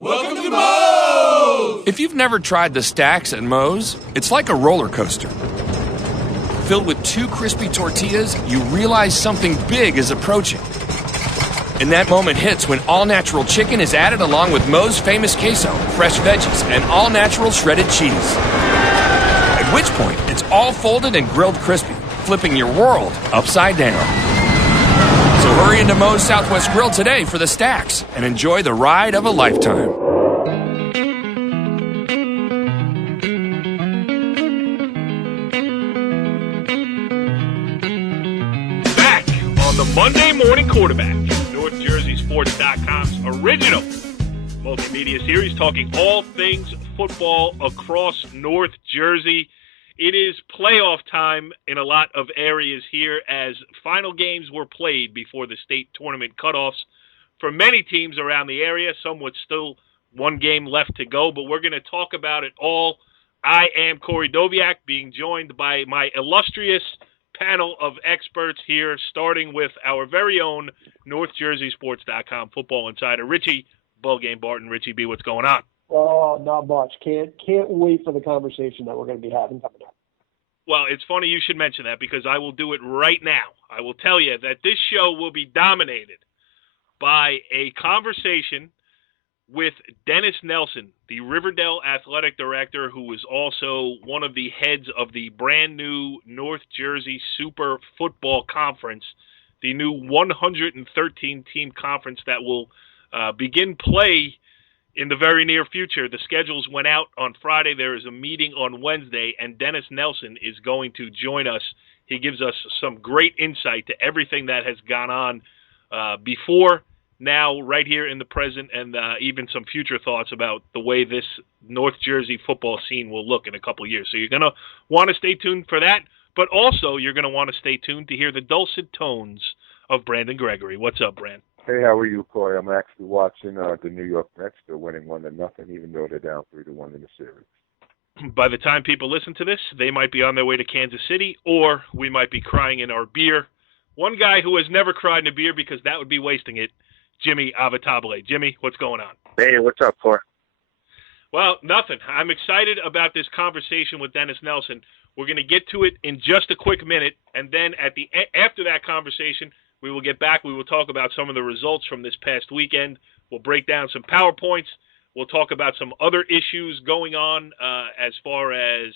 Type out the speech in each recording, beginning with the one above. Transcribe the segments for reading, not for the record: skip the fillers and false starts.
Welcome to Moe's! If you've never tried the stacks at Moe's, it's like a roller coaster. Filled with 2 crispy tortillas, you realize something big is approaching. And that moment hits when all-natural chicken is added along with Moe's famous queso, fresh veggies, and all-natural shredded cheese. At which point, it's all folded and grilled crispy, flipping your world upside down. So hurry into Moe's Southwest Grill today for the stacks and enjoy the ride of a lifetime. Back on the Monday Morning Quarterback, NJSFC.com's original multimedia series talking all things football across North Jersey. It is playoff time in a lot of areas here as final games were played before the state tournament cutoffs for many teams around the area. Some with still one game left to go, but we're going to talk about it all. I am Corey Doviak, being joined by my illustrious panel of experts here, starting with our very own NorthJerseySports.com football insider, Richie Ballgame Barton. Richie B, what's going on? Oh, not much. Can't wait for the conversation that we're going to be having coming up. Well, it's funny you should mention that because I will do it right now. I will tell you that this show will be dominated by a conversation with Denis Nelson, the Riverdale athletic director, who is also one of the heads of the brand new North Jersey Super Football Conference, the new 113-team conference that will begin play in the very near future. The schedules went out on Friday. There is a meeting on Wednesday, and Denis Nelson is going to join us. He gives us some great insight to everything that has gone on before, now, right here in the present, and even some future thoughts about the way this North Jersey football scene will look in a couple of years. So you're going to want to stay tuned for that, but also you're going to want to stay tuned to hear the dulcet tones of Brandon Gregory. What's up, Brand? Hey, how are you, Corey? I'm actually watching the New York Mets. They're winning 1-0, even though they're down 3-1 in the series. By the time people listen to this, they might be on their way to Kansas City, or we might be crying in our beer. One guy who has never cried in a beer, because that would be wasting it, Jimmy Avatable. Jimmy, what's going on? Hey, what's up, Corey? Well, nothing. I'm excited about this conversation with Denis Nelson. We're going to get to it in just a quick minute, and then after that conversation, we will get back. We will talk about some of the results from this past weekend. We'll break down some PowerPoints. We'll talk about some other issues going on as far as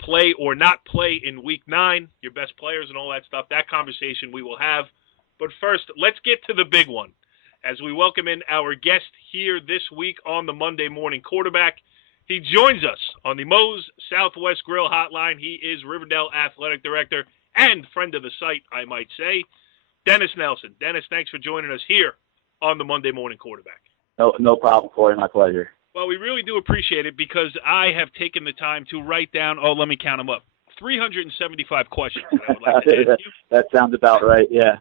play or not play in Week 9, your best players and all that stuff. That conversation we will have. But first, let's get to the big one as we welcome in our guest here this week on the Monday Morning Quarterback. He joins us on the Moe's Southwest Grill Hotline. He is Riverdale Athletic Director and friend of the site, I might say, Denis Nelson. Denis, thanks for joining us here on the Monday Morning Quarterback. No problem, Corey. My pleasure. Well, we really do appreciate it because I have taken the time to write down, let me count them up, 375 questions that I would like to ask you. That sounds about right, yeah.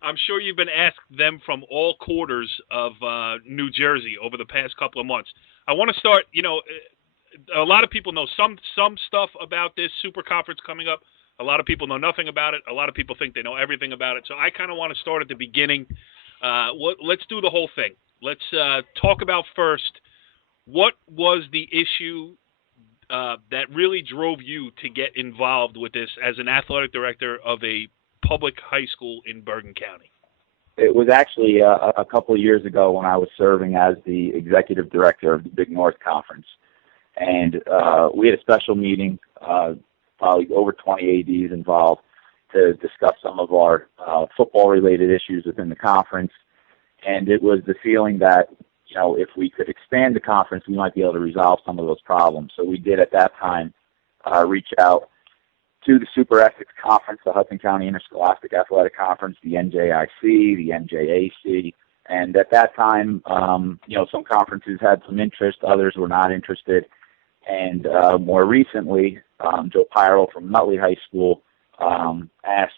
I'm sure you've been asked them from all quarters of New Jersey over the past couple of months. I want to start, a lot of people know some stuff about this super conference coming up. A lot of people know nothing about it. A lot of people think they know everything about it. So I kind of want to start at the beginning. Let's do the whole thing. Let's talk about first, what was the issue that really drove you to get involved with this as an athletic director of a public high school in Bergen County? It was actually a couple of years ago when I was serving as the executive director of the Big North Conference. And we had a special meeting, probably over 20 ADs involved, to discuss some of our football-related issues within the conference. And it was the feeling that, if we could expand the conference, we might be able to resolve some of those problems. So we did at that time reach out to the Super Essex Conference, the Hudson County Interscholastic Athletic Conference, the NJIC, the NJAC. And at that time, some conferences had some interest, others were not interested. And more recently, Joe Pyro from Nutley High School asked,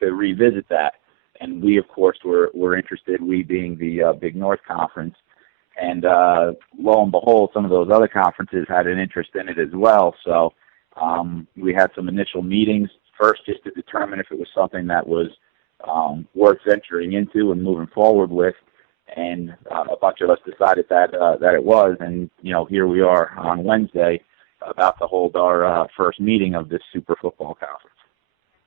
to revisit that. And we, of course, were interested, we being the Big North Conference. And lo and behold, some of those other conferences had an interest in it as well. So we had some initial meetings first just to determine if it was something that was worth venturing into and moving forward with. and a bunch of us decided that it was, and here we are on Wednesday about to hold our first meeting of this Super Football Conference.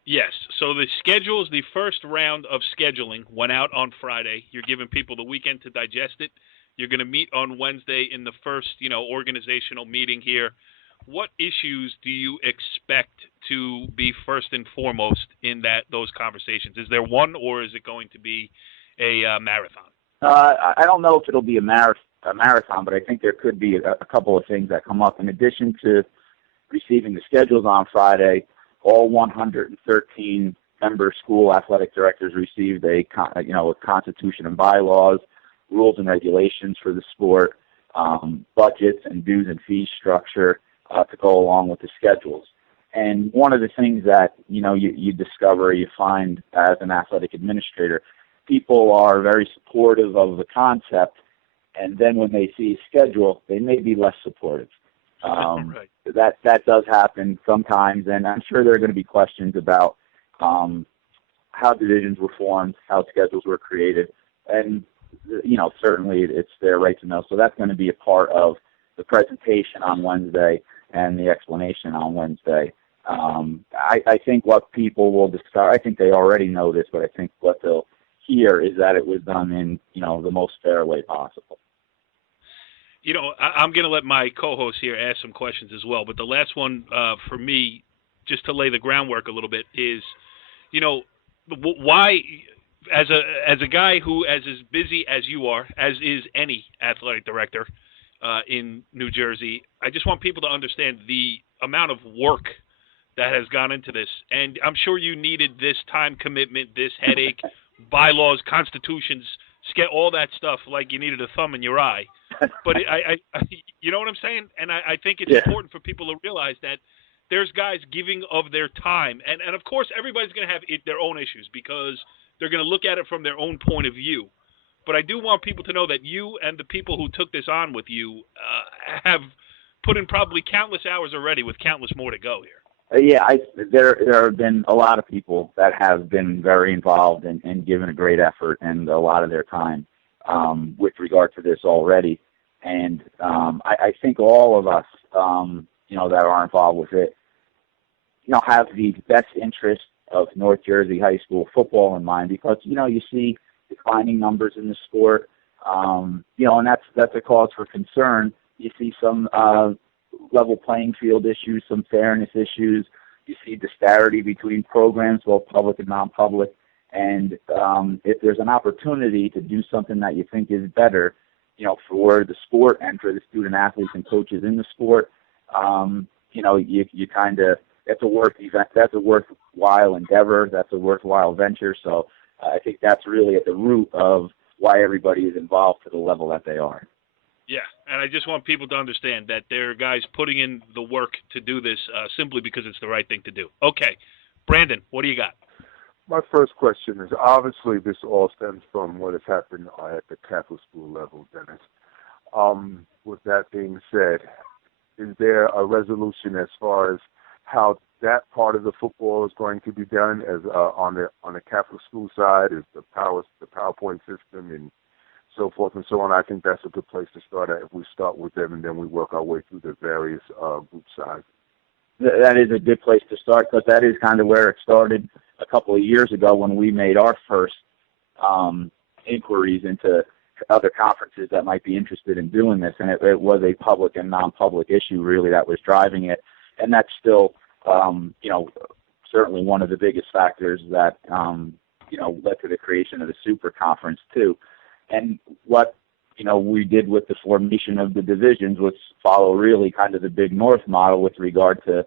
Yes. So the schedules, the first round of scheduling went out on Friday. You're giving people the weekend to digest it. You're going to meet on Wednesday in the first, organizational meeting here. What issues do you expect to be first and foremost in those conversations? Is there one, or is it going to be a marathon? I don't know if it'll be a marathon, but I think there could be a couple of things that come up. In addition to receiving the schedules on Friday, all 113 member school athletic directors received a constitution and bylaws, rules and regulations for the sport, budgets and dues and fees structure to go along with the schedules. And one of the things that you discover, you find as an athletic administrator, people are very supportive of the concept, and then when they see a schedule, they may be less supportive. Right. That does happen sometimes, and I'm sure there are going to be questions about how divisions were formed, how schedules were created, and certainly it's their right to know. So that's going to be a part of the presentation on Wednesday and the explanation on Wednesday. I think what people will discover, I think they already know this, but I think what they'll hear is that it was done in the most fair way possible. I'm going to let my co-host here ask some questions as well, but the last one for me, just to lay the groundwork a little bit, is, why, as a guy who as busy as you are, as is any athletic director in New Jersey, I just want people to understand the amount of work that has gone into this, and I'm sure you needed this time commitment, this headache, bylaws, constitutions, all that stuff like you needed a thumb in your eye. But I you know what I'm saying? And I think it's important for people to realize that there's guys giving of their time. And of course, everybody's going to have their own issues because they're going to look at it from their own point of view. But I do want people to know that you and the people who took this on with you have put in probably countless hours already with countless more to go here. There have been a lot of people that have been very involved and given a great effort and a lot of their time with regard to this already. And I think all of us, that are involved with it, have the best interest of North Jersey high school football in mind because, you see declining numbers in the sport, and that's a cause for concern. You see some level playing field issues, some fairness issues. You see disparity between programs, both public and non-public. And if there's an opportunity to do something that you think is better, for the sport and for the student athletes and coaches in the sport, you kind of, that's a worthwhile endeavor. That's a worthwhile venture. So I think that's really at the root of why everybody is involved to the level that they are. Yeah, and I just want people to understand that there are guys putting in the work to do this simply because it's the right thing to do. Okay, Brandon, what do you got? My first question is, obviously this all stems from what has happened at the Catholic school level, Dennis. With that being said, is there a resolution as far as how that part of the football is going to be done as on the Catholic school side? Is the PowerPoint system and so forth and so on? I think that's a good place to start at if we start with them and then we work our way through the various group sizes. That is a good place to start because that is kind of where it started a couple of years ago when we made our first inquiries into other conferences that might be interested in doing this, and it was a public and non-public issue really that was driving it, and that's still certainly one of the biggest factors that led to the creation of the Super Conference too. And what we did with the formation of the divisions was follow really kind of the Big North model with regard to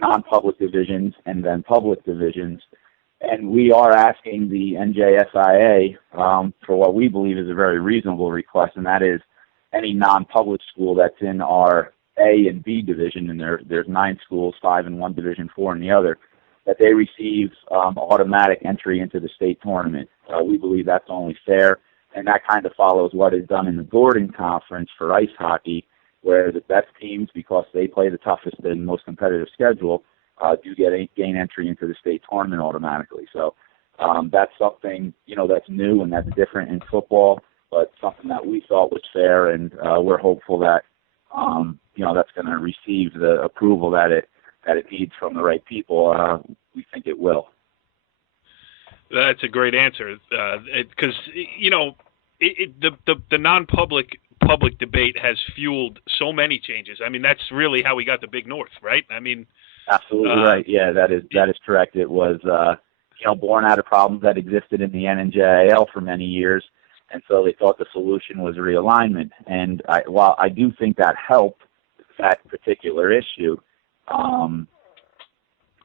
non-public divisions and then public divisions. And we are asking the NJSIA for what we believe is a very reasonable request, and that is any non-public school that's in our A and B division, and there's 9 schools, 5 in one division, 4 in the other, that they receive automatic entry into the state tournament. We believe that's only fair, and that kind of follows what is done in the Gordon Conference for ice hockey, where the best teams, because they play the toughest and most competitive schedule, do gain entry into the state tournament automatically. So that's something, that's new and that's different in football. but something that we thought was fair, and we're hopeful that that's going to receive the approval that it needs from the right people. We think it will. That's a great answer, because the non-public public debate has fueled so many changes. I mean, that's really how we got the Big North, right? I mean, absolutely right. Yeah, that is correct. It was born out of problems that existed in the NJSFC for many years, and so they thought the solution was realignment. And while I do think that helped that particular issue,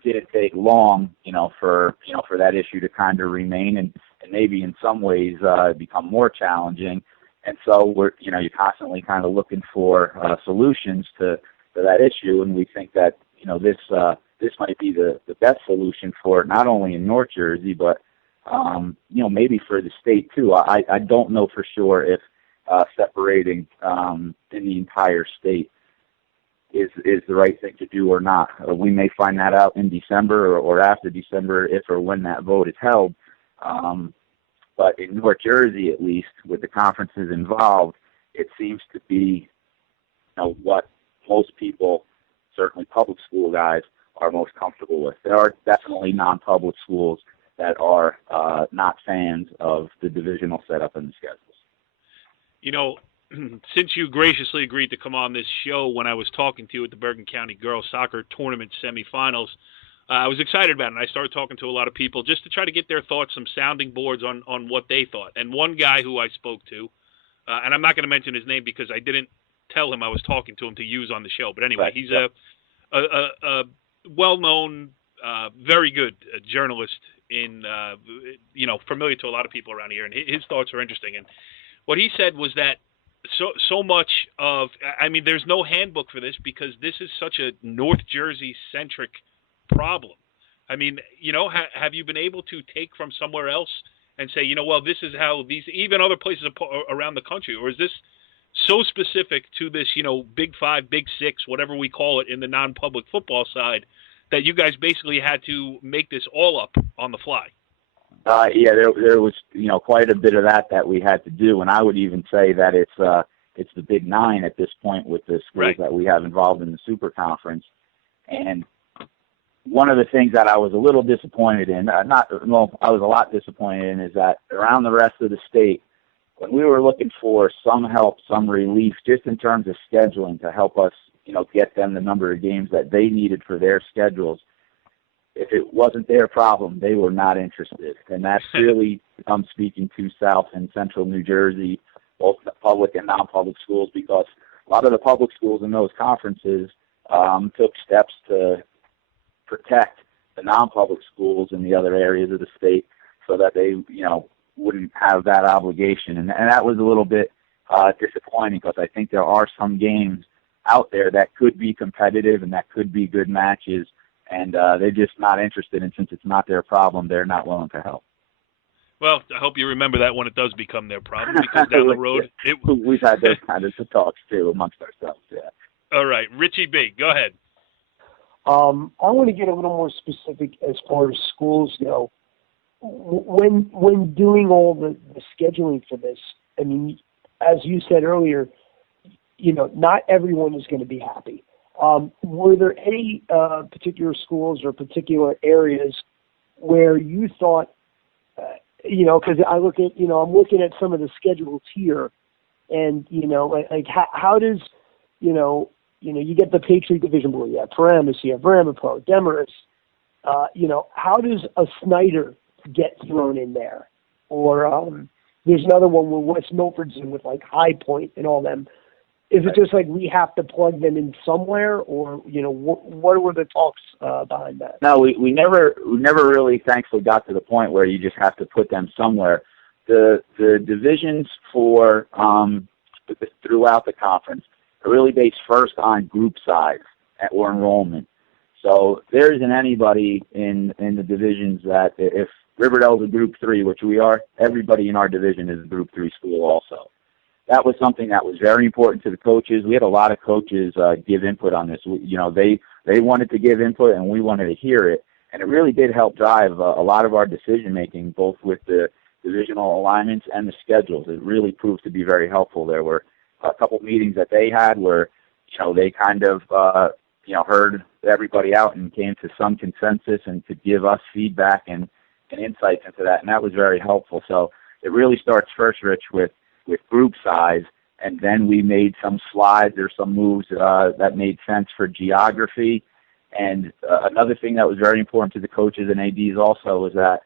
didn't take long, for that issue to kind of remain and maybe in some ways become more challenging. And so you're constantly kind of looking for solutions to that issue, and we think that this might be the best solution for it, not only in North Jersey, but maybe for the state too. I don't know for sure if separating in the entire state is the right thing to do or not. We may find that out in December or after December, if or when that vote is held. But in North Jersey, at least, with the conferences involved, it seems to be what most people, certainly public school guys, are most comfortable with. There are definitely non-public schools that are not fans of the divisional setup and the schedules. Since you graciously agreed to come on this show when I was talking to you at the Bergen County Girls Soccer Tournament semifinals, I was excited about it, and I started talking to a lot of people just to try to get their thoughts, some sounding boards on what they thought. And one guy who I spoke to, and I'm not going to mention his name because I didn't tell him I was talking to him to use on the show. But anyway, he's a well-known, very good journalist familiar to a lot of people around here, and his thoughts are interesting. And what he said was that so much of, there's no handbook for this because this is such a North Jersey-centric problem. Have you been able to take from somewhere else and say, this is how these, even other places around the country, or is this so specific to this, Big Five, Big Six, whatever we call it in the non-public football side, that you guys basically had to make this all up on the fly? There was quite a bit of that we had to do, and I would even say that it's the Big Nine at this point with the schools that we have involved in the Super Conference. And one of the things that I was a little disappointed in, I was a lot disappointed in, is that around the rest of the state, when we were looking for some help, some relief, just in terms of scheduling to help us, get them the number of games that they needed for their schedules, if it wasn't their problem, they were not interested. And that's really, I'm speaking to South and Central New Jersey, both the public and non-public schools, because a lot of the public schools in those conferences took steps to protect the non-public schools in the other areas of the state so that they, wouldn't have that obligation. And that was a little bit disappointing, because I think there are some games out there that could be competitive and that could be good matches, and they're just not interested. And since it's not their problem, they're not willing to help. Well, I hope you remember that when it does become their problem, because down the road, we've had those kind of talks too amongst ourselves. Yeah. All right, Richie B, go ahead. I want to get a little more specific as far as schools go. When doing all the scheduling for this, as you said earlier, not everyone is going to be happy. Were there any particular schools or particular areas where you thought, because I look at, I'm looking at some of the schedules here, and how does, you get the Patriot Division Blue, you have Paramus, you have Ramapo, Demarest. How does a Snyder get thrown in there? Or there's another one where West Milford's in with like High Point and all them. Is it just like we have to plug them in somewhere, or what were the talks behind that? No, we never really, thankfully, got to the point where you just have to put them somewhere. The divisions for throughout the conference are really based first on group size or enrollment. So there isn't anybody in the divisions that, if Riverdale's a Group 3, which we are, everybody in our division is a Group 3 school also. That was something that was very important to the coaches. We had a lot of coaches give input on this. They wanted to give input, and we wanted to hear it. And it really did help drive a lot of our decision-making, both with the divisional alignments and the schedules. It really proved to be very helpful. There were a couple meetings that they had where, they kind of, heard everybody out and came to some consensus and could give us feedback and insights into that, and that was very helpful. So it really starts first, Rich, with group size, and then we made some slides or some moves that made sense for geography. And another thing that was very important to the coaches and ADs also was that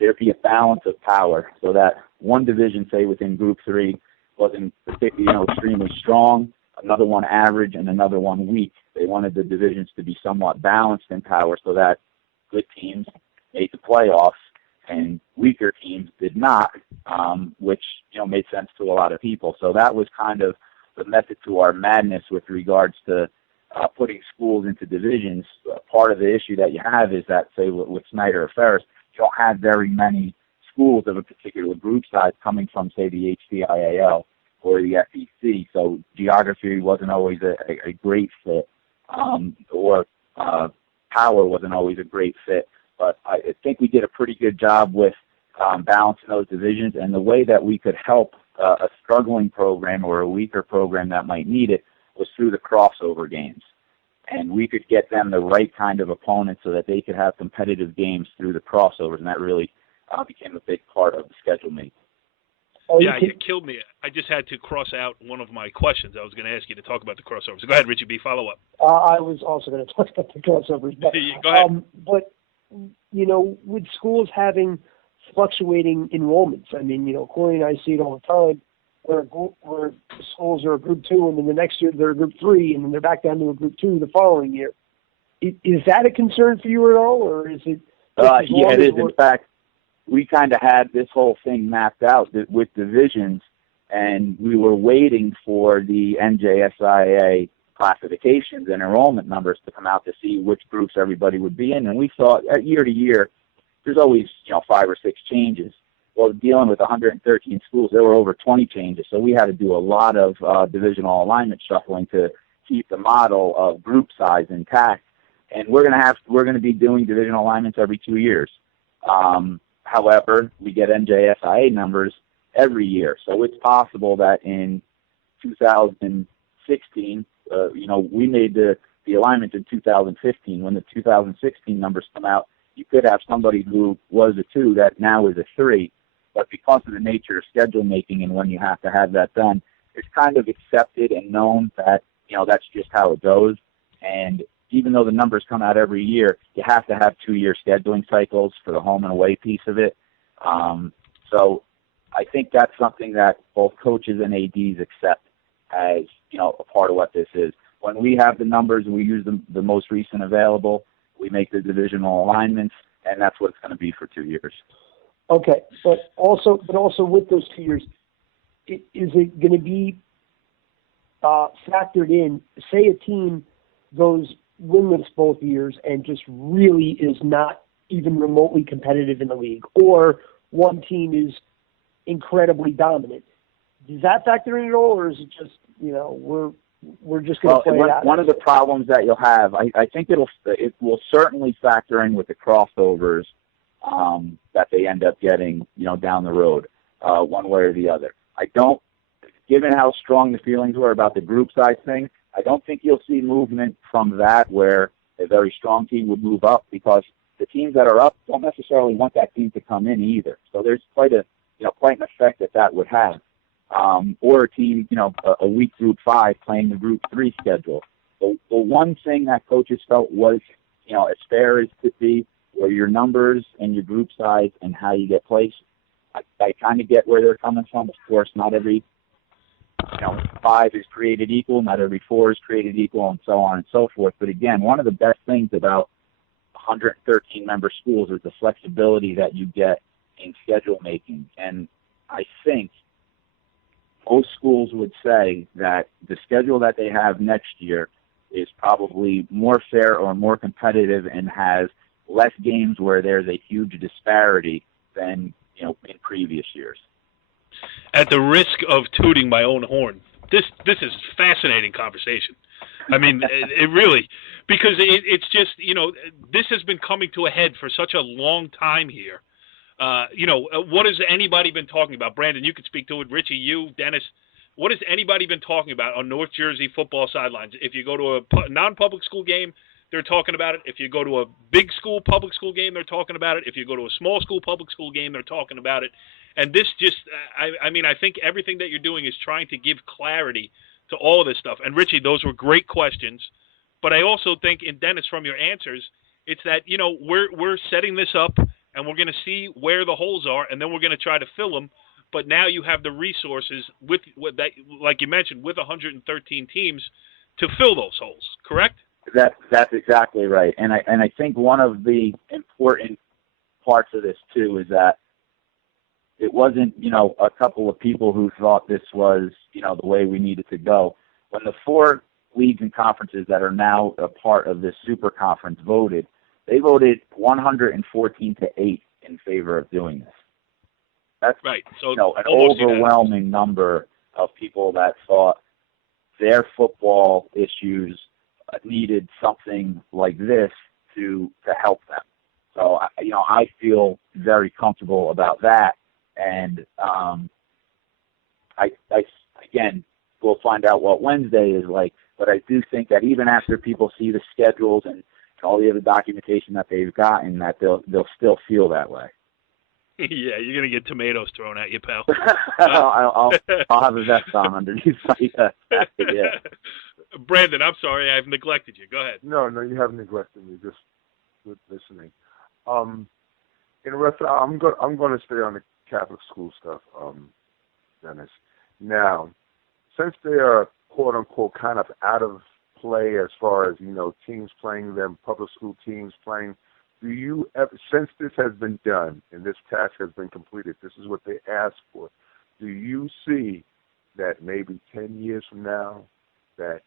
there be a balance of power, so that one division, say within Group 3, wasn't particularly, extremely strong, another one average, and another one weak. They wanted the divisions to be somewhat balanced in power so that good teams made the playoffs and weaker teams did not, which, made sense to a lot of people. So that was kind of the method to our madness with regards to putting schools into divisions. Part of the issue that you have is that, say, with Snyder or Ferris, you don't have very many schools of a particular group size coming from, say, the HCIAL or the FEC. So geography wasn't always a great fit, or power wasn't always a great fit. But I think we did a pretty good job with balancing those divisions. And the way that we could help a struggling program or a weaker program that might need it was through the crossover games. And we could get them the right kind of opponent so that they could have competitive games through the crossovers, and that really became a big part of the schedule making. Yeah, it killed me. I just had to cross out one of my questions. I was going to ask you to talk about the crossovers. So go ahead, Richie B. Follow up. I was also going to talk about the crossovers. But, go ahead. But, with schools having fluctuating enrollments, I mean, Corey and I see it all the time, where schools are a Group 2, and then the next year they're a Group 3, and then they're back down to a Group 2 the following year. Is that a concern for you at all, or is it? Yeah, it is. In fact, we kind of had this whole thing mapped out with divisions, and we were waiting for the NJSIA classifications and enrollment numbers to come out to see which groups everybody would be in. And we saw year to year, there's always 5 or 6 changes. Well, dealing with 113 schools, there were over 20 changes. So we had to do a lot of divisional alignment shuffling to keep the model of group size intact. And we're going to be doing divisional alignments every 2 years. However, we get NJSIA numbers every year. So it's possible that in 2016, we made the alignment in 2015. When the 2016 numbers come out, you could have somebody who was a 2 that now is a 3. But because of the nature of schedule making and when you have to have that done, it's kind of accepted and known that, that's just how it goes. And even though the numbers come out every year, you have to have 2-year scheduling cycles for the home and away piece of it. So I think that's something that both coaches and ADs accept as, a part of what this is. When we have the numbers, we use the most recent available. We make the divisional alignments, and that's what it's going to be for 2 years. Okay, but also with those 2 years, is it going to be factored in? Say a team goes winless both years and just really is not even remotely competitive in the league, or one team is incredibly dominant. Does that factor in at all, or is it just we're just going to play it out? One of the problems that you'll have, I think it will certainly factor in with the crossovers that they end up getting, down the road, one way or the other. Given how strong the feelings were about the group size thing, I don't think you'll see movement from that where a very strong team would move up, because the teams that are up don't necessarily want that team to come in either. So there's quite an effect that would have. Or a team, a weak Group 5 playing the Group 3 schedule. The one thing that coaches felt was, as fair as could be, were your numbers and your group size and how you get placed. I kind of get where they're coming from. Of course, not every 5 is created equal, not every 4 is created equal, and so on and so forth. But again, one of the best things about 113 member schools is the flexibility that you get in schedule making. And I think most schools would say that the schedule that they have next year is probably more fair or more competitive and has less games where there's a huge disparity than in previous years. At the risk of tooting my own horn, this is fascinating conversation. I mean, it really, because it's just, this has been coming to a head for such a long time here. What has anybody been talking about? Brandon, you could speak to it. Richie, you, Dennis, what has anybody been talking about on North Jersey football sidelines? If you go to a non-public school game, they're talking about it. If you go to a big school public school game, they're talking about it. If you go to a small school public school game, they're talking about it. And this just, I think everything that you're doing is trying to give clarity to all of this stuff. And Richie, those were great questions. But I also think, and Dennis, from your answers, it's that, we're setting this up and we're going to see where the holes are, and then we're going to try to fill them. But now you have the resources with that, like you mentioned, with 113 teams to fill those holes. Correct? That's exactly right. And I think one of the important parts of this too is that it wasn't, a couple of people who thought this was, the way we needed to go. When the 4 leagues and conferences that are now a part of this super conference voted, they voted 114 to 8 in favor of doing this. That's right. So an overwhelming number of people that thought their football issues needed something like this to help them. So I feel very comfortable about that, and I again, we'll find out what Wednesday is like. But I do think that even after people see the schedules and all the other documentation that they've gotten, that they'll still feel that way. Yeah, you're gonna get tomatoes thrown at you, pal. I'll have a vest on underneath. Yeah. Brandon, I'm sorry, I've neglected you. Go ahead. No, you haven't neglected me. Just good listening. In the rest, I'm going to stay on the Catholic school stuff, Dennis. Now, since they are quote unquote kind of out of play as far as teams playing them, public school teams playing. Do you ever, since this has been done and this task has been completed, this is what they asked for, do you see that maybe 10 years from now that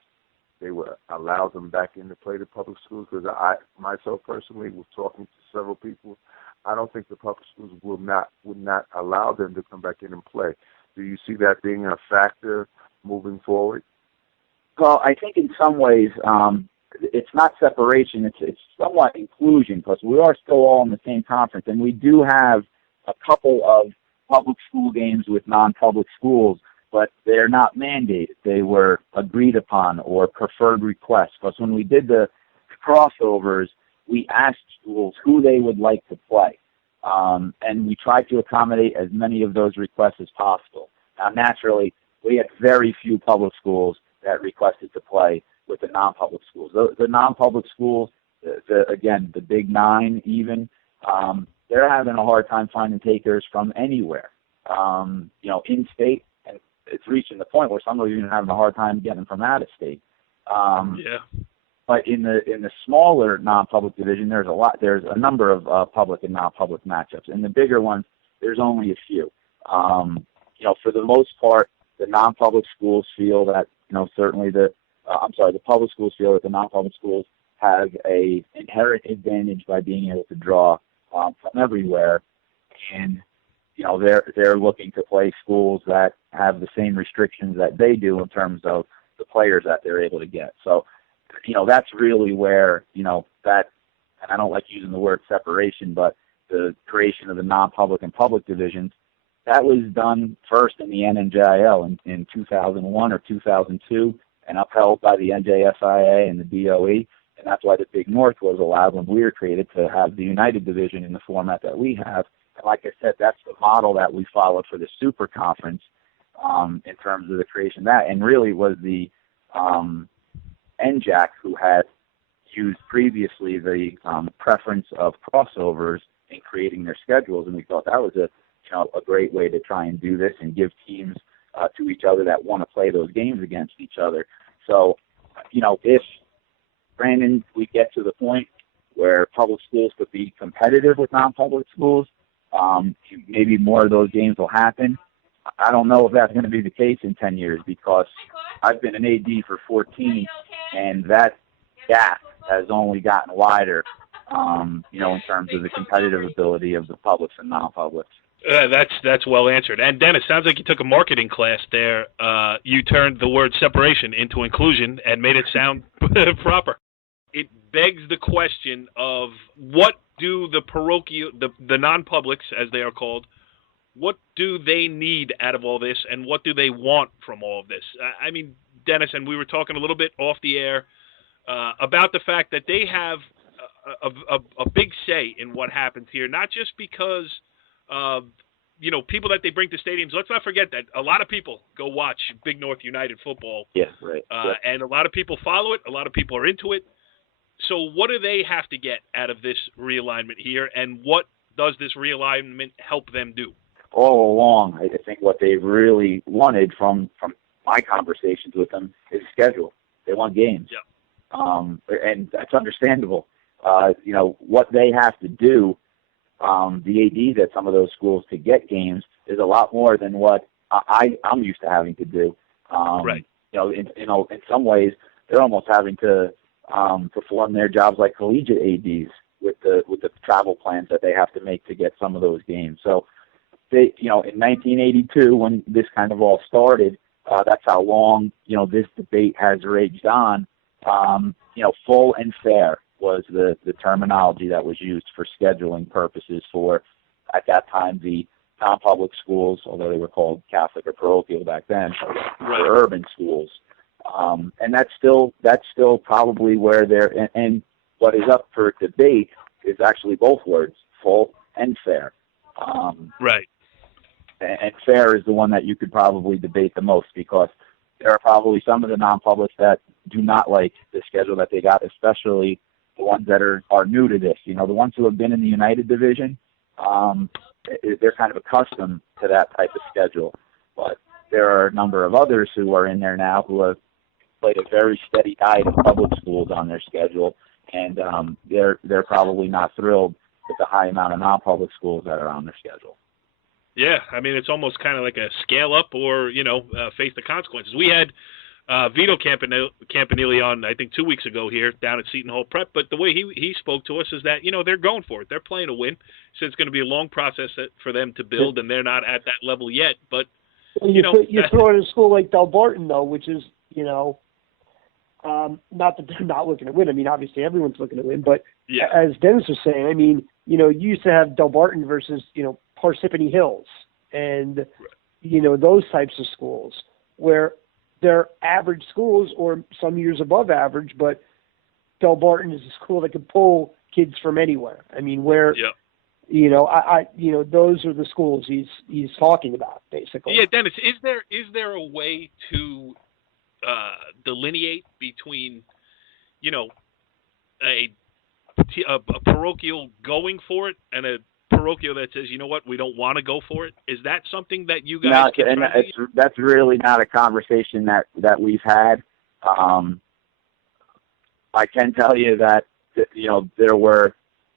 they will allow them back in to play the public schools? Because I, myself personally, was talking to several people. I don't think the public schools would not allow them to come back in and play. Do you see that being a factor moving forward? Well, I think in some ways it's not separation. It's somewhat inclusion, because we are still all in the same conference, and we do have a couple of public school games with non-public schools, but they're not mandated. They were agreed upon or preferred requests. Because when we did the crossovers, we asked schools who they would like to play, and we tried to accommodate as many of those requests as possible. Now, naturally, we had very few public schools that requested to play with the non-public schools. The non-public schools, again, the Big 9 even, they're having a hard time finding takers from anywhere. In-state, and it's reaching the point where some of you are having a hard time getting from out of state. Yeah. But in the smaller non-public division, there's a number of public and non-public matchups. In the bigger ones, there's only a few. For the most part, the non-public schools feel that, certainly the public schools feel that the non-public schools have a inherent advantage by being able to draw from everywhere, and they're looking to play schools that have the same restrictions that they do in terms of the players that they're able to get. So, that's really where that, and I don't like using the word separation, but the creation of the non-public and public divisions, that was done first in the NJIL in 2001 or 2002 and upheld by the NJSIA and the DOE. And that's why the Big North was allowed when we were created to have the United Division in the format that we have. And like I said, that's the model that we followed for the Super Conference in terms of the creation of that. And really was the NJAC who had used previously the preference of crossovers in creating their schedules. And we thought that was a great way to try and do this and give teams to each other that want to play those games against each other. So, if, Brandon, we get to the point where public schools could be competitive with non-public schools, maybe more of those games will happen. I don't know if that's going to be the case in 10 years, because I've been an AD for 14, and that gap has only gotten wider, in terms of the competitive ability of the publics and non-publics. That's well answered. And Dennis, sounds like you took a marketing class there. You turned the word separation into inclusion and made it sound proper. It begs the question of what do the parochial, the non-publics, as they are called, what do they need out of all this, and what do they want from all of this? I mean, Dennis, and we were talking a little bit off the air about the fact that they have a big say in what happens here, not just because people that they bring to stadiums. Let's not forget that a lot of people go watch Big North United football. Yeah, right. And a lot of people follow it. A lot of people are into it. So what do they have to get out of this realignment here, and what does this realignment help them do? All along, I think what they've really wanted from my conversations with them is schedule. They want games. Yeah. And that's understandable. What they have to do, the ADs at some of those schools to get games is a lot more than what I'm used to having to do. Right. In some ways, they're almost having to perform their jobs like collegiate ADs with the travel plans that they have to make to get some of those games. So, in 1982, when this kind of all started, that's how long this debate has raged on. Full and fair was the terminology that was used for scheduling purposes for, at that time, the non-public schools, although they were called Catholic or parochial back then, or urban schools. And that's still probably where they're, and what is up for debate is actually both words, full and fair. Right. And fair is the one that you could probably debate the most, because there are probably some of the non-publics that do not like the schedule that they got, especially the ones that are new to this. The ones who have been in the United Division, they're kind of accustomed to that type of schedule. But there are a number of others who are in there now who have played a very steady diet of public schools on their schedule, and they're probably not thrilled with the high amount of non-public schools that are on their schedule. Yeah, I mean, it's almost kind of like a scale up or, face the consequences. We had Vito Campanile on, I think, 2 weeks ago here down at Seton Hall Prep, but the way he spoke to us is that, they're going for it. They're playing to win. So it's going to be a long process for them to build, and they're not at that level yet. But, you throw in a school like Del Barton, though, which is, not that they're not looking to win. I mean, obviously everyone's looking to win, but as Dennis was saying, I mean, you used to have Del Barton versus, Parsippany Hills and, those types of schools where they're average schools or some years above average, but Del Barton is a school that can pull kids from anywhere. I mean, where, those are the schools he's talking about, basically. Yeah, Dennis, is there a way to delineate between, a parochial going for it and a parochial that says, we don't want to go for it? Is that something that you guys that's really not a conversation that we've had. I can tell you that, there were,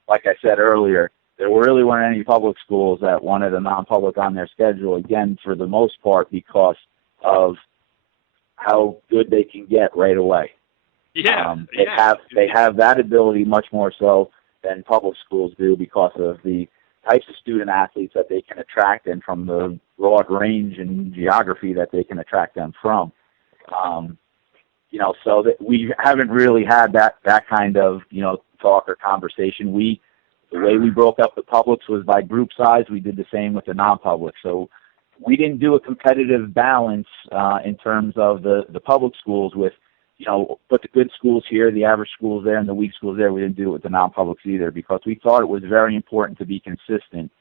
like I said earlier, there really weren't any public schools that wanted a non-public on their schedule, again, for the most part, because of how good they can get right away. Yeah. They have that ability much more so than public schools do, because of the types of student athletes that they can attract and from the broad range and geography that they can attract them from. So that we haven't really had that kind of, talk or conversation. The way we broke up the publics was by group size. We did the same with the non-public. So we didn't do a competitive balance in terms of the public schools with, put the good schools here, the average schools there, and the weak schools there. We didn't do it with the non-publics either, because we thought it was very important to be consistent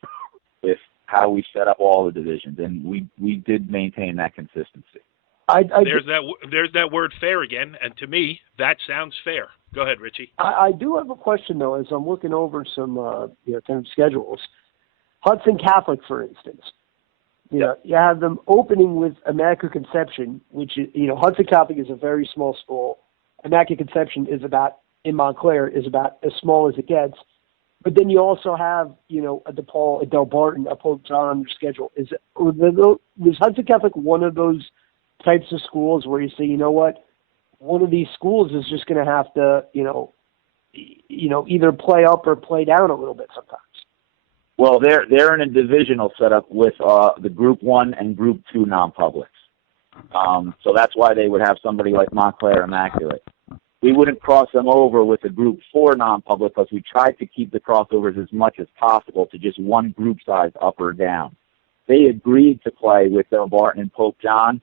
with how we set up all the divisions, and we did maintain that consistency. There's that word fair again, and to me, that sounds fair. Go ahead, Richie. I do have a question, though, as I'm looking over some kind of schedules. Hudson Catholic, for instance. You have them opening with Immaculate Conception, which is, Hudson Catholic is a very small school. Immaculate Conception is in Montclair, is about as small as it gets. But then you also have, a DePaul, a Del Barton, a Pope John on your schedule. Was Hudson Catholic one of those types of schools where you say, one of these schools is just going to have to, either play up or play down a little bit sometimes? Well, they're in a divisional setup with the Group 1 and Group 2 non-publics. So that's why they would have somebody like Montclair Immaculate. we wouldn't cross them over with a Group 4 non-public because we tried to keep the crossovers as much as possible to just one group size up or down. They agreed to play with Del Barton and Pope John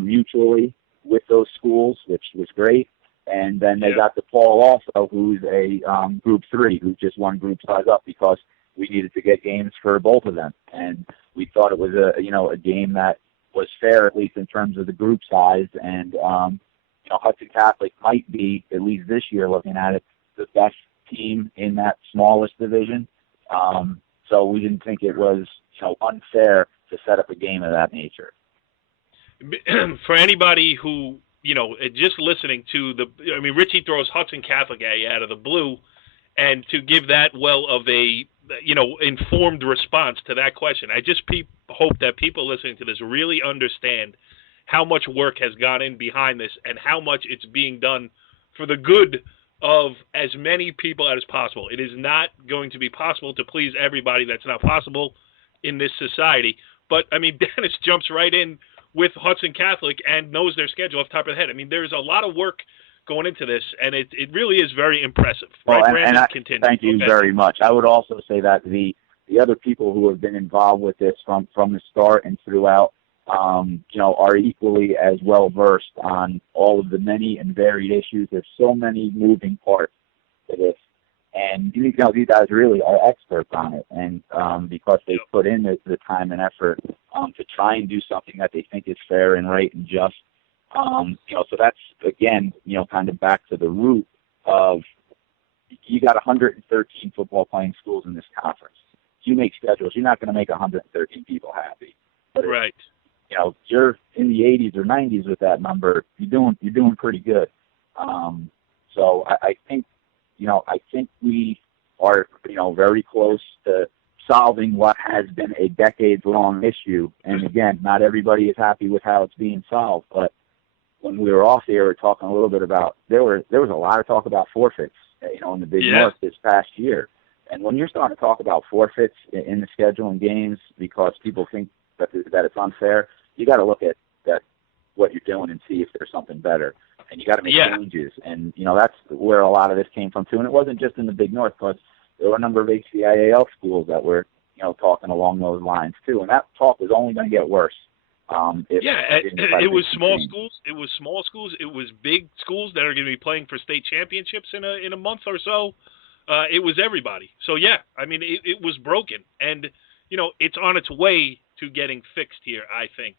mutually with those schools, which was great. And then they got DePaul also, who's a Group 3, who's just one group size up because we needed to get games for both of them. And we thought it was a game that was fair, at least in terms of the group size. And Hudson Catholic might be, at least this year, looking at it, the best team in that smallest division. So we didn't think it was unfair to set up a game of that nature. For anybody who, just listening to Richie throws Hudson Catholic at you out of the blue, and to give that of a, informed response to that question, I just hope that people listening to this really understand how much work has gone in behind this and how much it's being done for the good of as many people as possible. It is not going to be possible to please everybody. That's not possible in this society. But, Dennis jumps right in with Hudson Catholic and knows their schedule off the top of the head. There's a lot of work going into this, and it really is very impressive. Right, Brandon? Continue. Thank you very much. I would also say that the other people who have been involved with this from the start and throughout, are equally as well versed on all of the many and varied issues. There's so many moving parts to this, and these guys really are experts on it. And because they put in the time and effort to try and do something that they think is fair and right and just, so that's again, kind of back to the root of you got 113 football playing schools in this conference. If you make schedules, you're not going to make 113 people happy. But right. You're in the 80s or 90s with that number, you're doing pretty good. So I think we are, very close to solving what has been a decades-long issue. And again, not everybody is happy with how it's being solved. But when we were off the air, we were talking a little bit about there was a lot of talk about forfeits, in the Big North this past year. And when you're starting to talk about forfeits in the schedule and games because people think that it's unfair, you got to look at what you're doing and see if there's something better. And you got to make changes. And, that's where a lot of this came from, too. And it wasn't just in the Big North, because there were a number of HCIAL schools that were, talking along those lines, too. And that talk was only going to get worse. It was small schools. It was small schools. It was big schools that are going to be playing for state championships in a month or so. It was everybody. So, it was broken. And, it's on its way to getting fixed here, I think.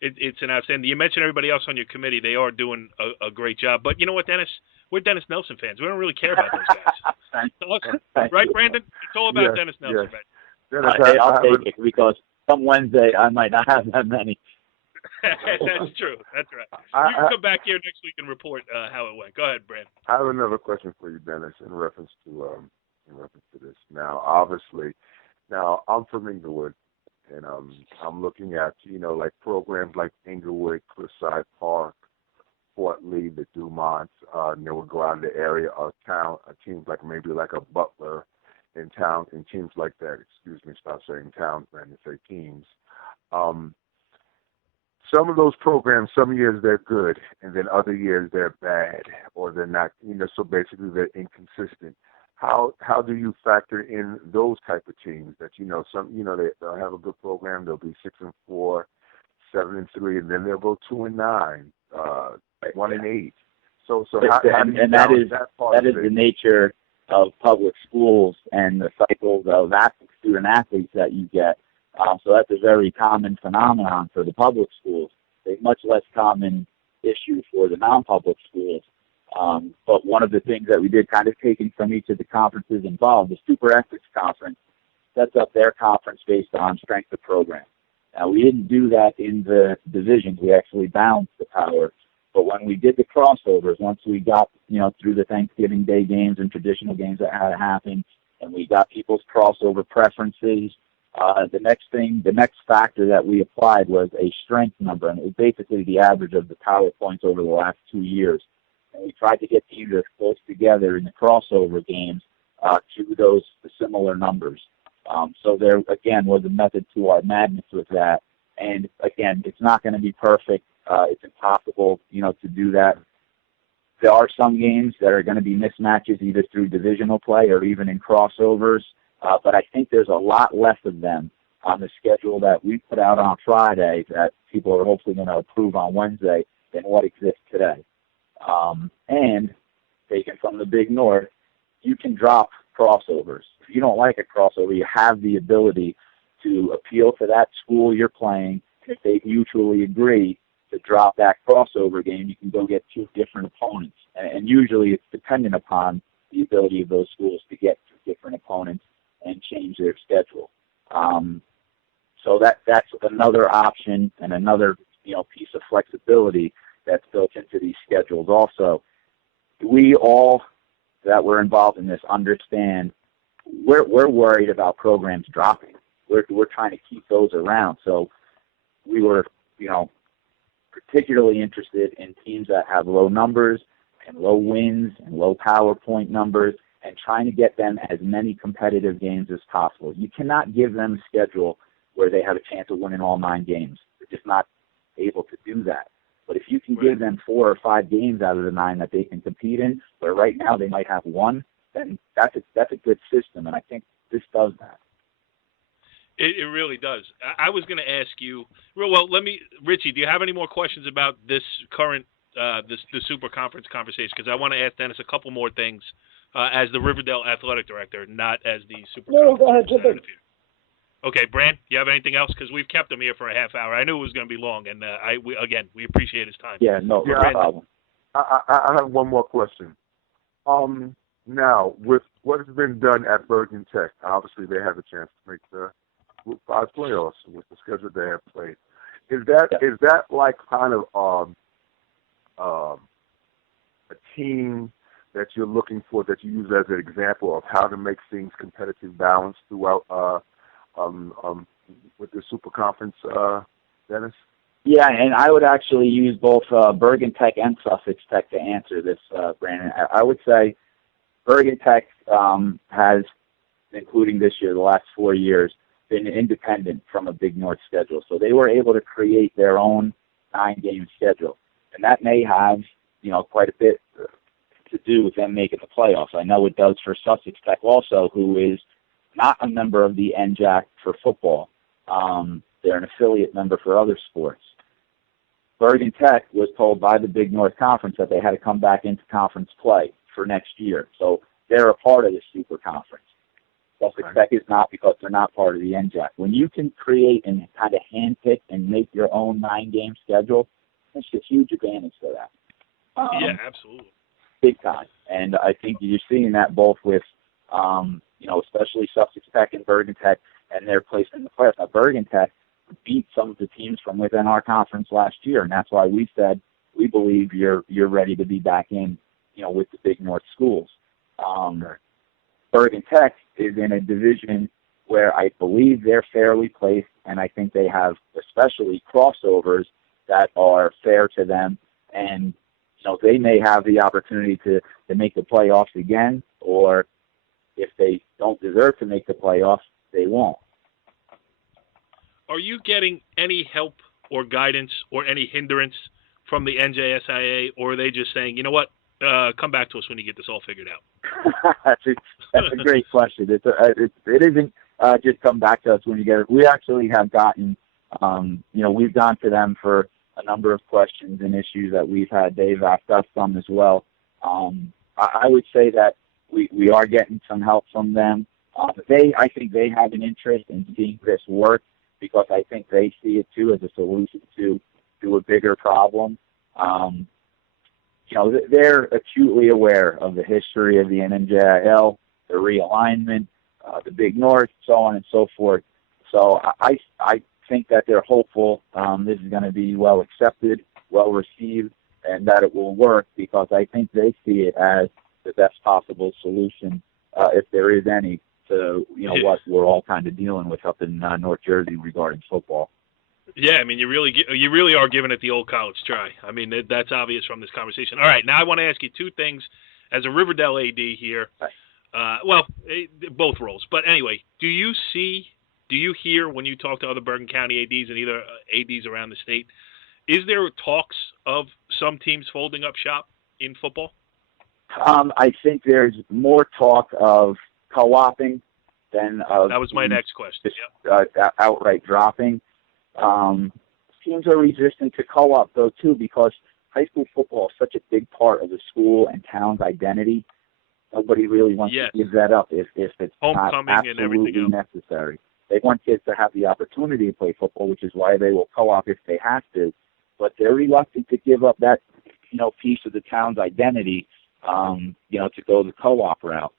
It's an outstanding. You mentioned everybody else on your committee. They are doing a great job. But you know what, Dennis? We're Dennis Nelson fans. We don't really care about those guys. Right, Brandon? It's all about Dennis Nelson. Dennis, I'll take it because come Wednesday I might not have that many. That's true. That's right. You can come back here next week and report how it went. Go ahead, Brandon. I have another question for you, Dennis, in reference to this. Now, obviously, I'm from Inglewood, and I'm looking at like programs like Inglewood, Cliffside Park, Fort Lee, the Dumonts. We'll go out in the area of town. Teams like maybe like a Butler in town, and teams like that. Excuse me, stop saying town, Brandon. Say teams. Some of those programs, some years they're good, and then other years they're bad, or they're not. So basically they're inconsistent. How do you factor in those type of teams that they'll have a good program, they'll be 6-4, 7-3, and then they'll go 2-9, 1-8. So how do you balance that part? That is the nature of public schools and the cycles of student athletes that you get. So that's a very common phenomenon for the public schools. A much less common issue for the non-public schools. But one of the things that we did, kind of taking from each of the conferences involved, the Super Ethics Conference sets up their conference based on strength of program. Now, we didn't do that in the divisions. We actually balanced the power. But when we did the crossovers, once we got, through the Thanksgiving Day games and traditional games that had to happen, and we got people's crossover preferences, the next factor that we applied was a strength number, and it was basically the average of the power points over the last 2 years. And we tried to get teams as close together in the crossover games to those similar numbers. So there, again, was a method to our madness with that. And, again, it's not going to be perfect. It's impossible, to do that There are some games that are going to be mismatches either through divisional play or even in crossovers, but I think there's a lot less of them on the schedule that we put out on Friday that people are hopefully going to approve on Wednesday than what exists today. And taken from the Big North, you can drop crossovers. If you don't like a crossover, you have the ability to appeal to that school you're playing. If they mutually agree to drop that crossover game, you can go get two different opponents. And usually it's dependent upon the ability of those schools to get two different opponents and change their schedule. So that's another option and another piece of flexibility that's built into these schedules also. We all that were involved in this understand we're worried about programs dropping. We're trying to keep those around. So we were, particularly interested in teams that have low numbers and low wins and low PowerPoint numbers and trying to get them as many competitive games as possible. You cannot give them a schedule where they have a chance of winning all 9 games. They're just not able to do that. But if you can give them 4 or 5 games out of the 9 that they can compete in, where right now they might have 1, then that's a good system, and I think this does that. It really does. I was going to ask you. Well, Richie, do you have any more questions about this current the Super Conference conversation? Because I want to ask Dennis a couple more things as the Riverdale Athletic Director, not as the Super. No, go ahead, jump in. Okay, Bran, you have anything else? Because we've kept him here for a half hour. I knew it was going to be long, and we appreciate his time. Yeah, no problem. I have one more question. Now, with what has been done at Bergen Tech, obviously they have a chance to make the Group 5 playoffs with the schedule they have played. Is that like kind of a team that you're looking for that you use as an example of how to make things competitive balance throughout with the Super Conference, Dennis? Yeah, and I would actually use both Bergen Tech and Sussex Tech to answer this, Brandon. I would say Bergen Tech has, including this year, the last 4 years, been independent from a Big North schedule. So they were able to create their own 9-game schedule. And that may have, quite a bit to do with them making the playoffs. I know it does for Sussex Tech also, who is not a member of the NJAC for football. They're an affiliate member for other sports. Bergen Tech was told by the Big North Conference that they had to come back into conference play for next year. So they're a part of the Super Conference. Sussex Tech is not, because they're not part of the NJAC. When you can create and kind of handpick and make your own 9-game schedule, it's a huge advantage to that. Yeah, absolutely. Big time. And I think you're seeing that both with, especially Sussex Tech and Bergen Tech and their place in the playoffs. Now, Bergen Tech beat some of the teams from within our conference last year, and that's why we said we believe you're ready to be back in, with the Big North schools. Bergen Tech is in a division where I believe they're fairly placed, and I think they have especially crossovers that are fair to them, and they may have the opportunity to make the playoffs again, or if they don't deserve to make the playoffs, they won't. Are you getting any help or guidance or any hindrance from the NJSIA, or are they just saying, you know what, come back to us when you get this all figured out? That's a great question. It isn't just come back to us when you get it. We actually have gotten, we've gone to them for a number of questions and issues that we've had. They've asked us some as well. I would say that we are getting some help from them. I think they have an interest in seeing this work, because I think they see it too as a solution to a bigger problem. They're acutely aware of the history of the NJIL, the realignment, the Big North, so on and so forth. So I think that they're hopeful this is going to be well accepted, well received, and that it will work, because I think they see it as the best possible solution, if there is any, to what we're all kind of dealing with up in North Jersey regarding football. Yeah, I mean, you really are giving it the old college try. I mean, that's obvious from this conversation. All right, now I want to ask you two things as a Riverdale AD here. Both roles. But anyway, do you hear when you talk to other Bergen County ADs and either ADs around the state, is there talks of some teams folding up shop? in football? I think there's more talk of co-oping than of that was my next question. Outright dropping. Teams are resistant to co-op though too, because high school football is such a big part of the school and town's identity. Nobody really wants to give that up if it's homecoming not absolutely necessary. They want kids to have the opportunity to play football, which is why they will co-op if they have to. But they're reluctant to give up that, piece of the town's identity, to go the co-op route.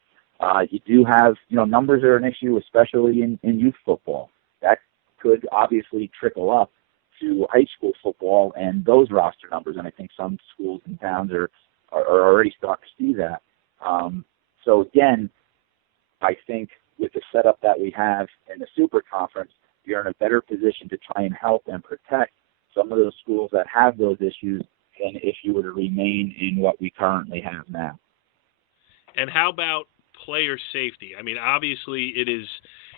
You do have, numbers are an issue, especially in youth football. That could obviously trickle up to high school football and those roster numbers, and I think some schools and towns are already starting to see that. So again, I think with the setup that we have in the Super Conference, you're in a better position to try and help and protect some of those schools that have those issues than if you were to remain in what we currently have now. And how about player safety? I mean, obviously it is,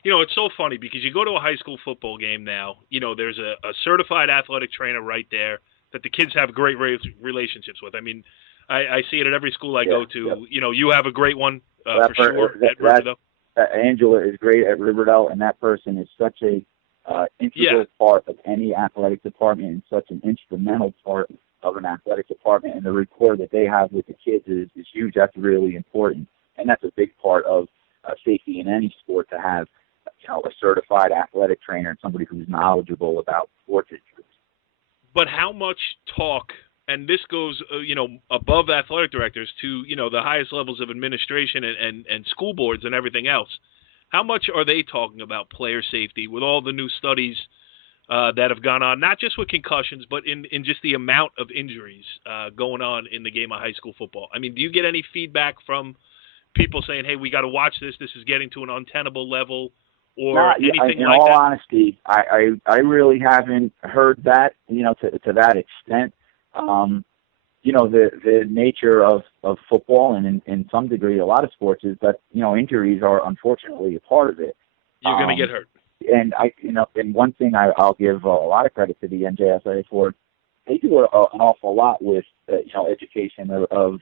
it's so funny because you go to a high school football game now, there's a certified athletic trainer right there that the kids have great relationships with. I mean, I see it at every school I go to. Yeah. You have a great one for sure at Riverdale. Angela is great at Riverdale, and that person is such a integral part of any athletic department and such an instrumental part of an athletic department. And the rapport that they have with the kids is huge. That's really important. And that's a big part of safety in any sport, to have a certified athletic trainer and somebody who's knowledgeable about sports injuries. But how much talk, and this goes, above athletic directors to, the highest levels of administration and school boards and everything else. How much are they talking about player safety with all the new studies that have gone on, not just with concussions, but in just the amount of injuries going on in the game of high school football? I mean, do you get any feedback from people saying, hey, we got to watch this, this is getting to an untenable level, or anything in like all that? honesty, I really haven't heard that, to that extent. The nature of football and in some degree a lot of sports is that, injuries are unfortunately a part of it. You're going to get hurt. And and one thing I'll give a lot of credit to the NJSFC for, they do an awful lot with, education of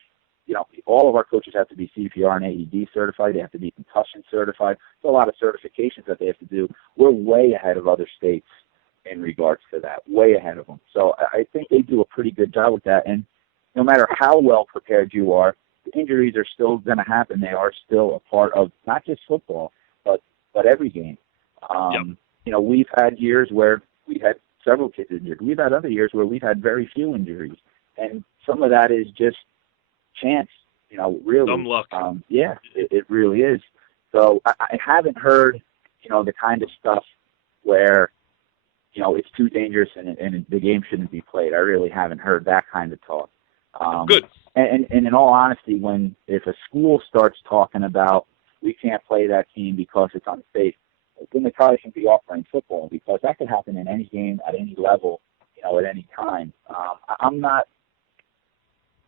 all of our coaches have to be CPR and AED certified. They have to be concussion certified. There's a lot of certifications that they have to do. We're way ahead of other states in regards to that, way ahead of them. So I think they do a pretty good job with that. And no matter how well prepared you are, the injuries are still going to happen. They are still a part of not just football, but every game. We've had years where we had several kids injured. We've had other years where we've had very few injuries. And some of that is just chance, really. Dumb luck. It really is. So I haven't heard, the kind of stuff where, it's too dangerous and the game shouldn't be played. I really haven't heard that kind of talk. Good. And in all honesty, if a school starts talking about we can't play that team because it's unsafe, then they probably shouldn't be offering football, because that could happen in any game at any level, at any time. I'm not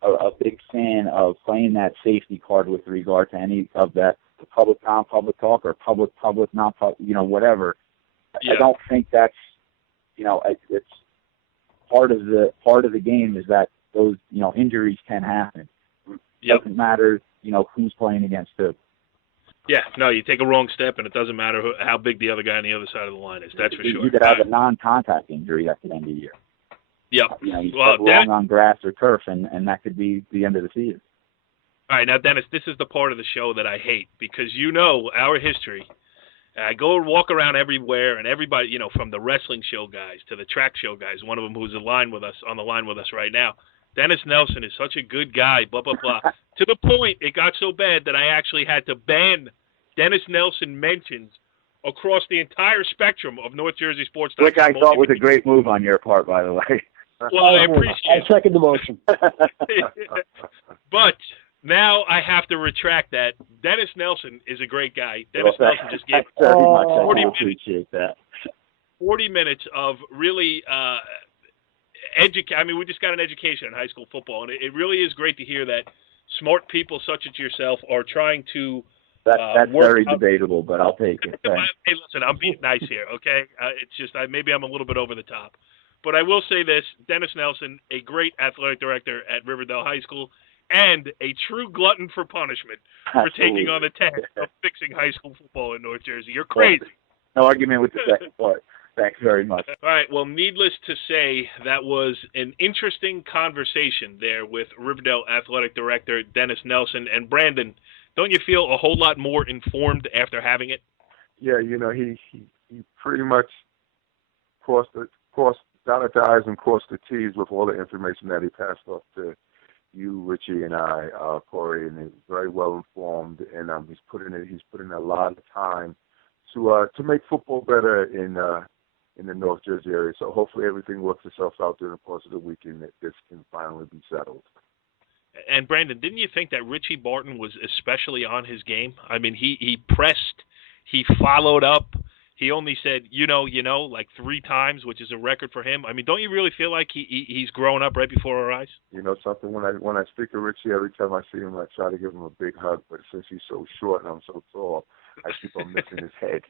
a big fan of playing that safety card with regard to any of that public, non-public talk or public, non-public, whatever. Yeah. I don't think that's, it's part of the game is that those, injuries can happen. Yep. Doesn't matter, who's playing against who. Yeah, no, you take a wrong step, and it doesn't matter how big the other guy on the other side of the line is. That's for sure. You could have a non-contact injury at the end of the year. Yep. You step wrong on grass or turf, and that could be the end of the season. All right, now, Dennis, this is the part of the show that I hate, because our history. I go and walk around everywhere, and everybody, from the wrestling show guys to the track show guys, one of them who's on the line with us right now, Dennis Nelson is such a good guy, blah, blah, blah. To the point, it got so bad that I actually had to ban Dennis Nelson mentions across the entire spectrum of North Jersey sports. Which I thought was a great move on your part, by the way. Well, I appreciate it. I second the motion. But now I have to retract that. Dennis Nelson is a great guy. Dennis Nelson just gave 40 appreciate that. 40 minutes of really we just got an education in high school football, and it really is great to hear that smart people such as yourself are trying to that's very debatable, but I'll take it. Hey, listen, I'm being nice here, okay? It's just maybe I'm a little bit over the top. But I will say this, Dennis Nelson, a great athletic director at Riverdale High School, and a true glutton for punishment for taking on the task of fixing high school football in North Jersey. You're crazy. No argument with the second part. Thanks very much. All right. Well, needless to say, that was an interesting conversation there with Riverdale Athletic Director Denis Nelson. And Brandon, don't you feel a whole lot more informed after having it? Yeah, he pretty much dotted the I's and crossed the T's with all the information that he passed off to you, Richie, and I, Corey, and he's very well informed, and he's put in a lot of time to make football better in the North Jersey area. So hopefully everything works itself out during the course of the weekend that this can finally be settled. And Brandon, didn't you think that Richie Barton was especially on his game? I mean, he pressed, he followed up. He only said, like 3 times, which is a record for him. I mean, don't you really feel like he's growing up right before our eyes? You know something, when I speak to Richie, every time I see him, I try to give him a big hug. But since he's so short and I'm so tall, I keep on missing his head.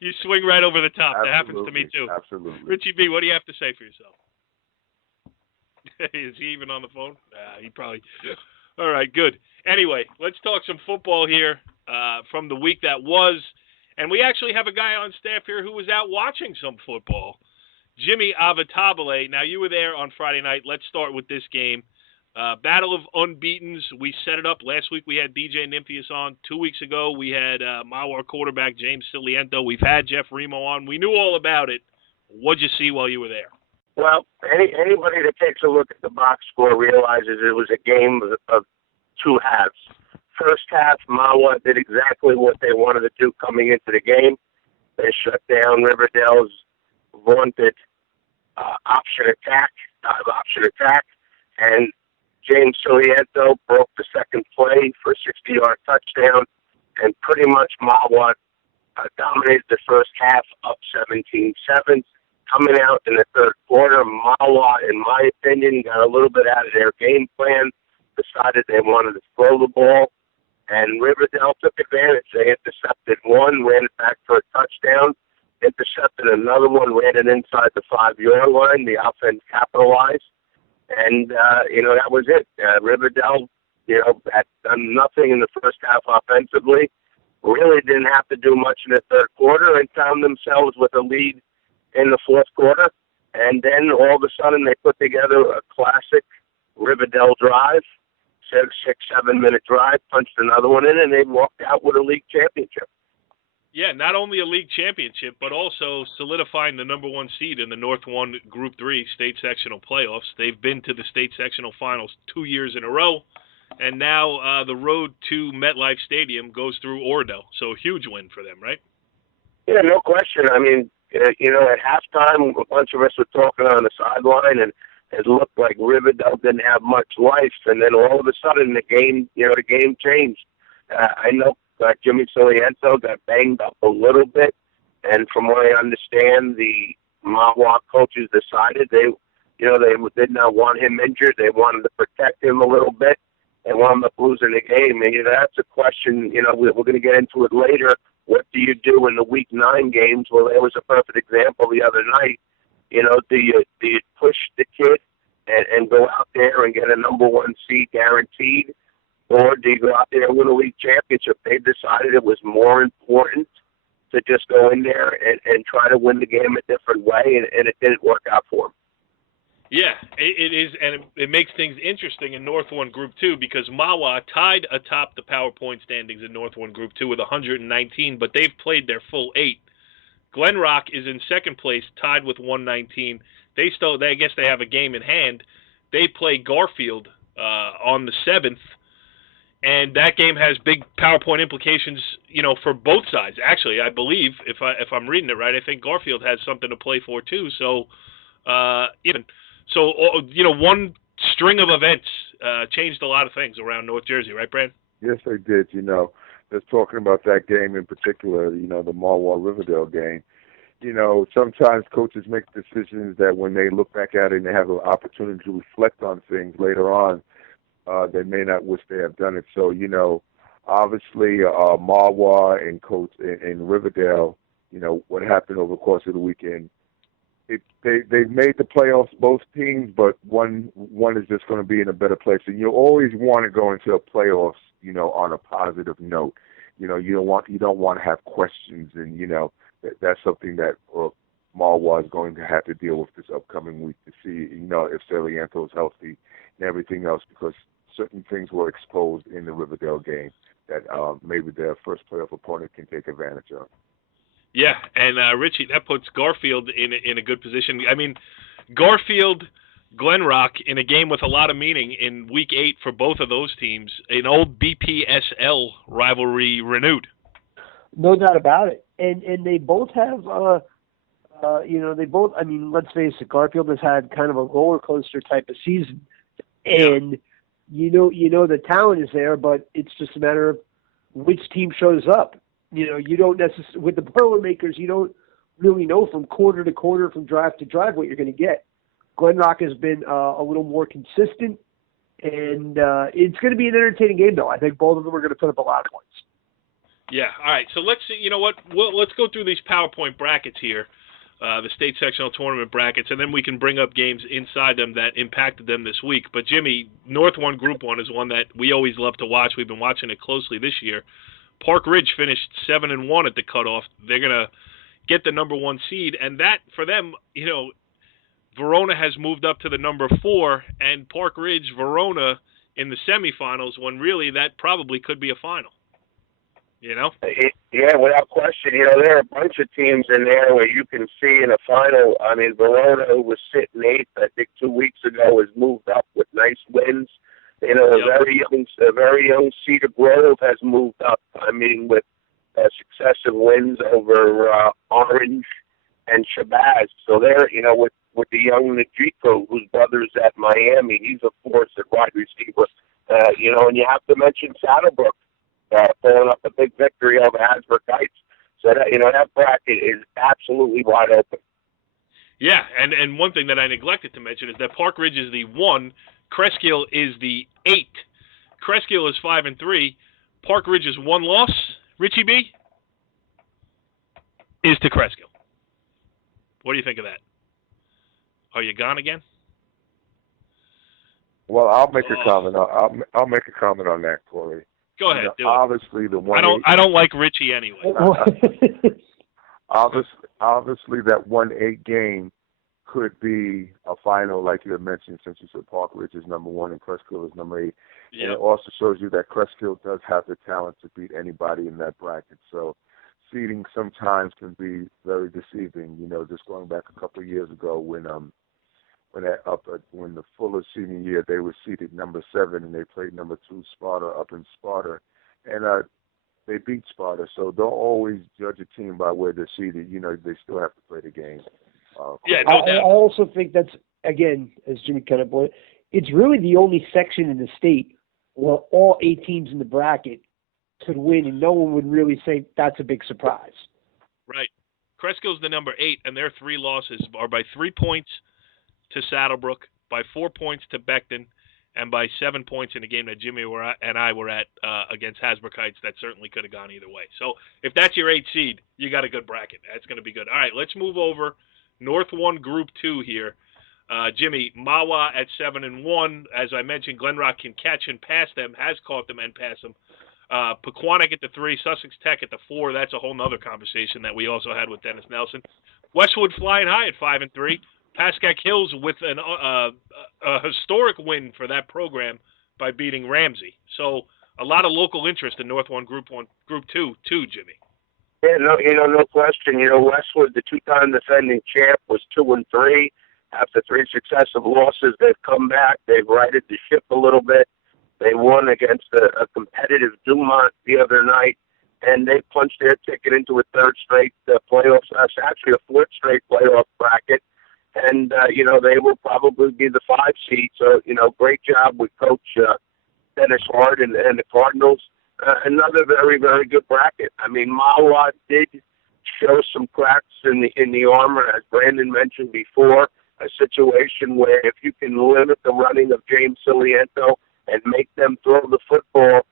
You swing right over the top. Absolutely. That happens to me, too. Absolutely. Richie B., what do you have to say for yourself? Is he even on the phone? He probably... All right, good. Anyway, let's talk some football here from the week that was. And we actually have a guy on staff here who was out watching some football, Jimmy Avatabile. Now, you were there on Friday night. Let's start with this game. Battle of Unbeatens. We set it up. Last week we had DJ Nymphius on. 2 weeks ago we had Mawar quarterback James Siliento. We've had Jeff Remo on. We knew all about it. What'd you see while you were there? Well, anybody that takes a look at the box score realizes it was a game of 2 halves. First half, Mawa did exactly what they wanted to do coming into the game. They shut down Riverdale's vaunted option attack, and James Siliento broke the second play for a 60-yard touchdown, and pretty much Mawa dominated the first half, up 17-7. Coming out in the third quarter, Mawa, in my opinion, got a little bit out of their game plan, decided they wanted to throw the ball, and Riverdale took advantage. They intercepted one, ran it back for a touchdown, intercepted another one, ran it inside the 5-yard line. The offense capitalized, and, that was it. Riverdale, had done nothing in the first half offensively, really didn't have to do much in the third quarter, and found themselves with a lead in the fourth quarter, and then all of a sudden they put together a classic Riverdale drive, 6-7 minute drive, punched another one in, and they walked out with a league championship. Yeah, not only a league championship, but also solidifying the number 1 seed in the North 1 Group 3 state sectional playoffs. They've been to the state sectional finals 2 years in a row, and now the road to MetLife Stadium goes through Oradell. So a huge win for them, right? Yeah, no question. I mean, at halftime, a bunch of us were talking on the sideline, and it looked like Riverdale didn't have much life. And then all of a sudden, the game changed. I know Jimmy Siliento got banged up a little bit, and from what I understand, the Mahwah coaches decided they did not want him injured. They wanted to protect him a little bit. They wound up losing the game. And that's a question. We're going to get into it later. What do you do in the Week 9 games? Well, there was a perfect example the other night. Do you push the kid and go out there and get a number 1 seed guaranteed, or do you go out there and win a league championship? They decided it was more important to just go in there and try to win the game a different way, and it didn't work out for them. Yeah, it is, and it makes things interesting in North 1 Group 2 because Mahwah tied atop the PowerPoint standings in North 1 Group 2 with 119, but they've played their full 8. Glen Rock is in second place, tied with 119. I guess they have a game in hand. They play Garfield on the 7th, and that game has big PowerPoint implications, for both sides. Actually, I believe, if I'm reading it right, I think Garfield has something to play for too. So, one string of events changed a lot of things around North Jersey, right, Brad? Yes, they did. Just talking about that game in particular, the Mahwah Riverdale game. Sometimes coaches make decisions that when they look back at it and they have an opportunity to reflect on things later on, they may not wish they have done it. So, obviously, Mahwah and Coach in Riverdale, what happened over the course of the weekend, they've made the playoffs, both teams, but one is just going to be in a better place. And you always want to go into a playoffs, on a positive note. You don't want to have questions, and that's something that Marwa is going to have to deal with this upcoming week to see, if Celianto is healthy and everything else, because certain things were exposed in the Riverdale game that maybe their first playoff opponent can take advantage of. Yeah, and Richie, that puts Garfield in a good position. I mean, Garfield, Glenrock in a game with a lot of meaning in Week 8 for both of those teams, an old BPSL rivalry renewed. No doubt about it. And they both have, I mean, let's face it, Garfield has had kind of a roller coaster type of season. And, the talent is there, but it's just a matter of which team shows up. You don't necessarily, with the Boilermakers, you don't really know from quarter to quarter, from drive to drive, what you're going to get. Glenrock has been a little more consistent, and it's going to be an entertaining game, though. I think both of them are going to put up a lot of points. Yeah, all right. So let's see, you know what? Let's go through these PowerPoint brackets here, the state sectional tournament brackets, and then we can bring up games inside them that impacted them this week. But, Jimmy, North 1 Group 1 is one that we always love to watch. We've been watching it closely this year. Park Ridge finished 7-1 at the cutoff. They're going to get the number 1 seed, and that, for them, Verona has moved up to the number 4, and Park Ridge, Verona in the semifinals, when really that probably could be a final. Yeah, without question. There are a bunch of teams in there where you can see in a final. I mean, Verona, who was sitting 8th, I think 2 weeks ago, has moved up with nice wins. A very young Cedar Grove has moved up. I mean, with successive wins over Orange and Shabazz. So they're, with the young Najiko, whose brother's at Miami, he's a force at wide receiver. And you have to mention Saddlebrook pulling up a big victory over Hasbrook Heights. So that that bracket is absolutely wide open. Yeah, and one thing that I neglected to mention is that Park Ridge is the 1. Cresskill is the 8. Cresskill is 5-3. Park Ridge's 1 loss, Richie B, is to Cresskill. What do you think of that? Are you gone again? Well, I'll make a comment. I'll make a comment on that, Corey. Go ahead. Obviously, the 1-8. I don't like Richie anyway. Obviously, that 1-8 game could be a final, like you had mentioned, since you said Park Ridge is number 1 and Cresskill is number 8. Yep. And it also shows you that Cresskill does have the talent to beat anybody in that bracket. So seeding sometimes can be very deceiving. Just going back a couple of years ago when the Fuller senior year, they were seeded number 7 and they played number 2 Sparta up in Sparta, and they beat Sparta. So don't always judge a team by where they're seeded. They still have to play the game. I also think that's, again, as Jimmy kind of pointed, it's really the only section in the state where all 8 teams in the bracket could win, and no one would really say that's a big surprise. Right. Creskill's the number 8, and their 3 losses are by 3 points to Saddlebrook, by 4 points to Beckton, and by 7 points in a game that Jimmy and I were at against Hasbrook Heights. That certainly could have gone either way. So if that's your 8 seed, you got a good bracket. That's going to be good. All right, let's move over. North 1 Group 2 here. Jimmy, Mawa at 7-1. As I mentioned, Glenrock can catch and pass them, has caught them and passed them. Pequannock at the 3, Sussex Tech at the 4. That's a whole nother conversation that we also had with Dennis Nelson. Westwood flying high at 5-3. Pascack Hills with a historic win for that program by beating Ramsey. So a lot of local interest in North 1 Group 2 too, Jimmy. Yeah, no question. Westwood, the 2-time defending champ, was 2-3. After 3 successive losses, they've come back. They've righted the ship a little bit. They won against a competitive Dumont the other night, and they punched their ticket into a 3rd straight playoff. Actually, a 4th straight playoff bracket. And they will probably be the 5 seed. So great job with Coach Dennis Hart and the Cardinals. Another very, very good bracket. I mean, Mawa did show some cracks in the armor, as Brandon mentioned before. A situation where if you can limit the running of James Ciliento and make them throw the football,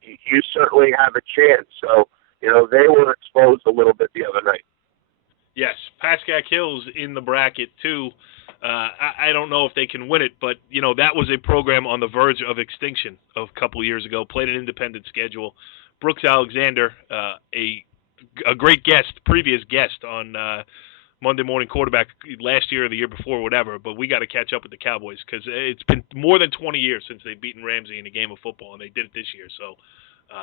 you certainly have a chance. So they were exposed a little bit the other night. Yes, Pascack Hill's in the bracket too. I don't know if they can win it, but that was a program on the verge of extinction a couple years ago. Played an independent schedule. Brooks Alexander, a great guest, previous guest on Monday Morning Quarterback last year or the year before, whatever. But we got to catch up with the Cowboys because it's been more than 20 years since they've beaten Ramsey in a game of football, and they did it this year. So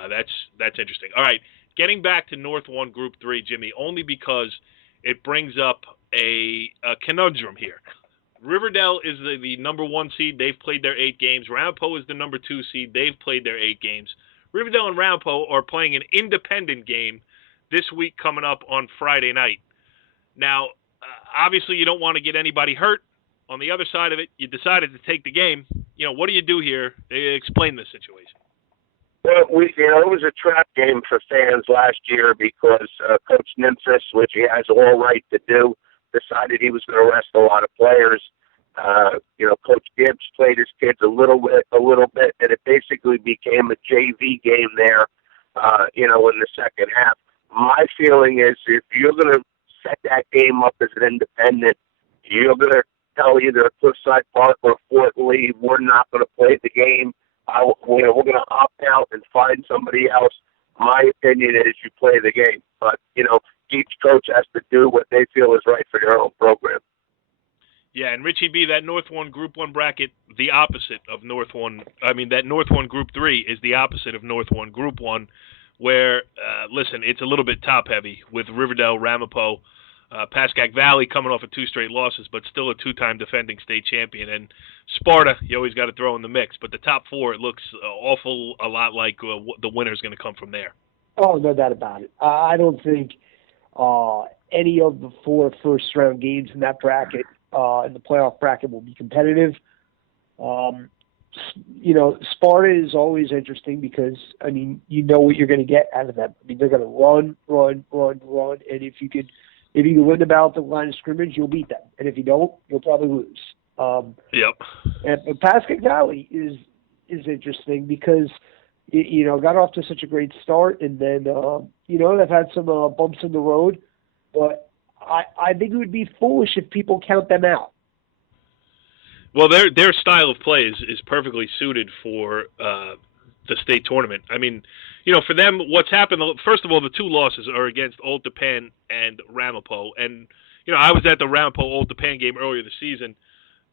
that's interesting. All right, getting back to North 1 Group 3, Jimmy, only because it brings up a conundrum here. Riverdale is the number 1 seed. They've played their 8 games. Ramapo is the number 2 seed. They've played their 8 games. Riverdale and Ramapo are playing an independent game this week coming up on Friday night. Now, obviously you don't want to get anybody hurt. On the other side of it, you decided to take the game. What do you do here? Explain the situation. Well, it was a trap game for fans last year because Coach Nimfus, which he has all right to do, decided he was going to rest a lot of players. Coach Gibbs played his kids a little bit, and it basically became a JV game there, in the second half. My feeling is if you're going to set that game up as an independent, you're going to tell either Cliffside Park or Fort Lee, we're not going to play the game. We're going to opt out and find somebody else. My opinion is you play the game. But, each coach has to do what they feel is right for their own program. Yeah, and Richie B, that North 1 Group 1 bracket, the opposite of North 1. I mean, that North 1 Group 3 is the opposite of North 1 Group 1, where, listen, it's a little bit top-heavy with Riverdale, Ramapo, Pascack Valley coming off of 2 straight losses, but still a 2-time defending state champion. And Sparta, you always got to throw in the mix. But the top 4, it looks a lot like the winner's going to come from there. Oh, no doubt about it. I don't think any of the 4 first-round games in that bracket, in the playoff bracket, will be competitive. Sparta is always interesting because, what you're going to get out of them. They're going to run, and if you can win the battle at the line of scrimmage, you'll beat them. And if you don't, you'll probably lose. Yep. And Pascack Valley is interesting because got off to such a great start, and then they've had some bumps in the road. But I think it would be foolish if people count them out. Well, their style of play is perfectly suited for the state tournament. I mean, for them, what's happened, first of all, the 2 losses are against Old Tappan and Ramapo. And, I was at the Ramapo Old Tappan game earlier this season.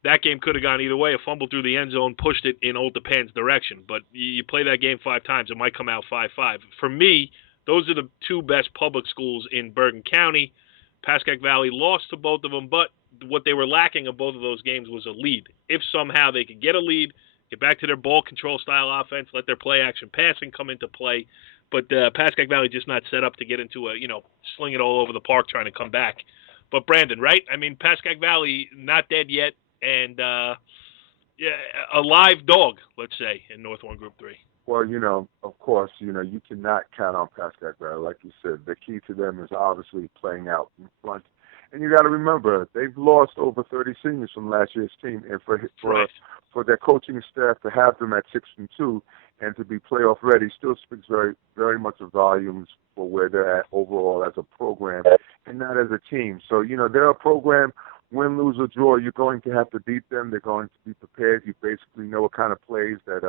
That game could have gone either way. A fumble through the end zone pushed it in Old Tappan's direction. But you play that game 5 times, it might come out 5-5. For me, those are the 2 best public schools in Bergen County. Pascack Valley lost to both of them, but what they were lacking in both of those games was a lead. If somehow they could get a lead, get back to their ball control style offense, let their play action passing come into play. But Pascack Valley just not set up to get into sling it all over the park trying to come back. But Brandon, right? I mean, Pascack Valley not dead yet, and a live dog, let's say, in North 1 Group 3. Well, of course, you cannot count on Pascack Valley. Like you said, the key to them is obviously playing out in front. And you got to remember, they've lost over 30 seniors from last year's team, and for their coaching staff to have them at 6-2 and to be playoff ready still speaks very, very much of volumes for where they're at overall as a program and not as a team. So they're a program. Win, lose, or draw, you're going to have to beat them. They're going to be prepared. You basically know what kind of plays that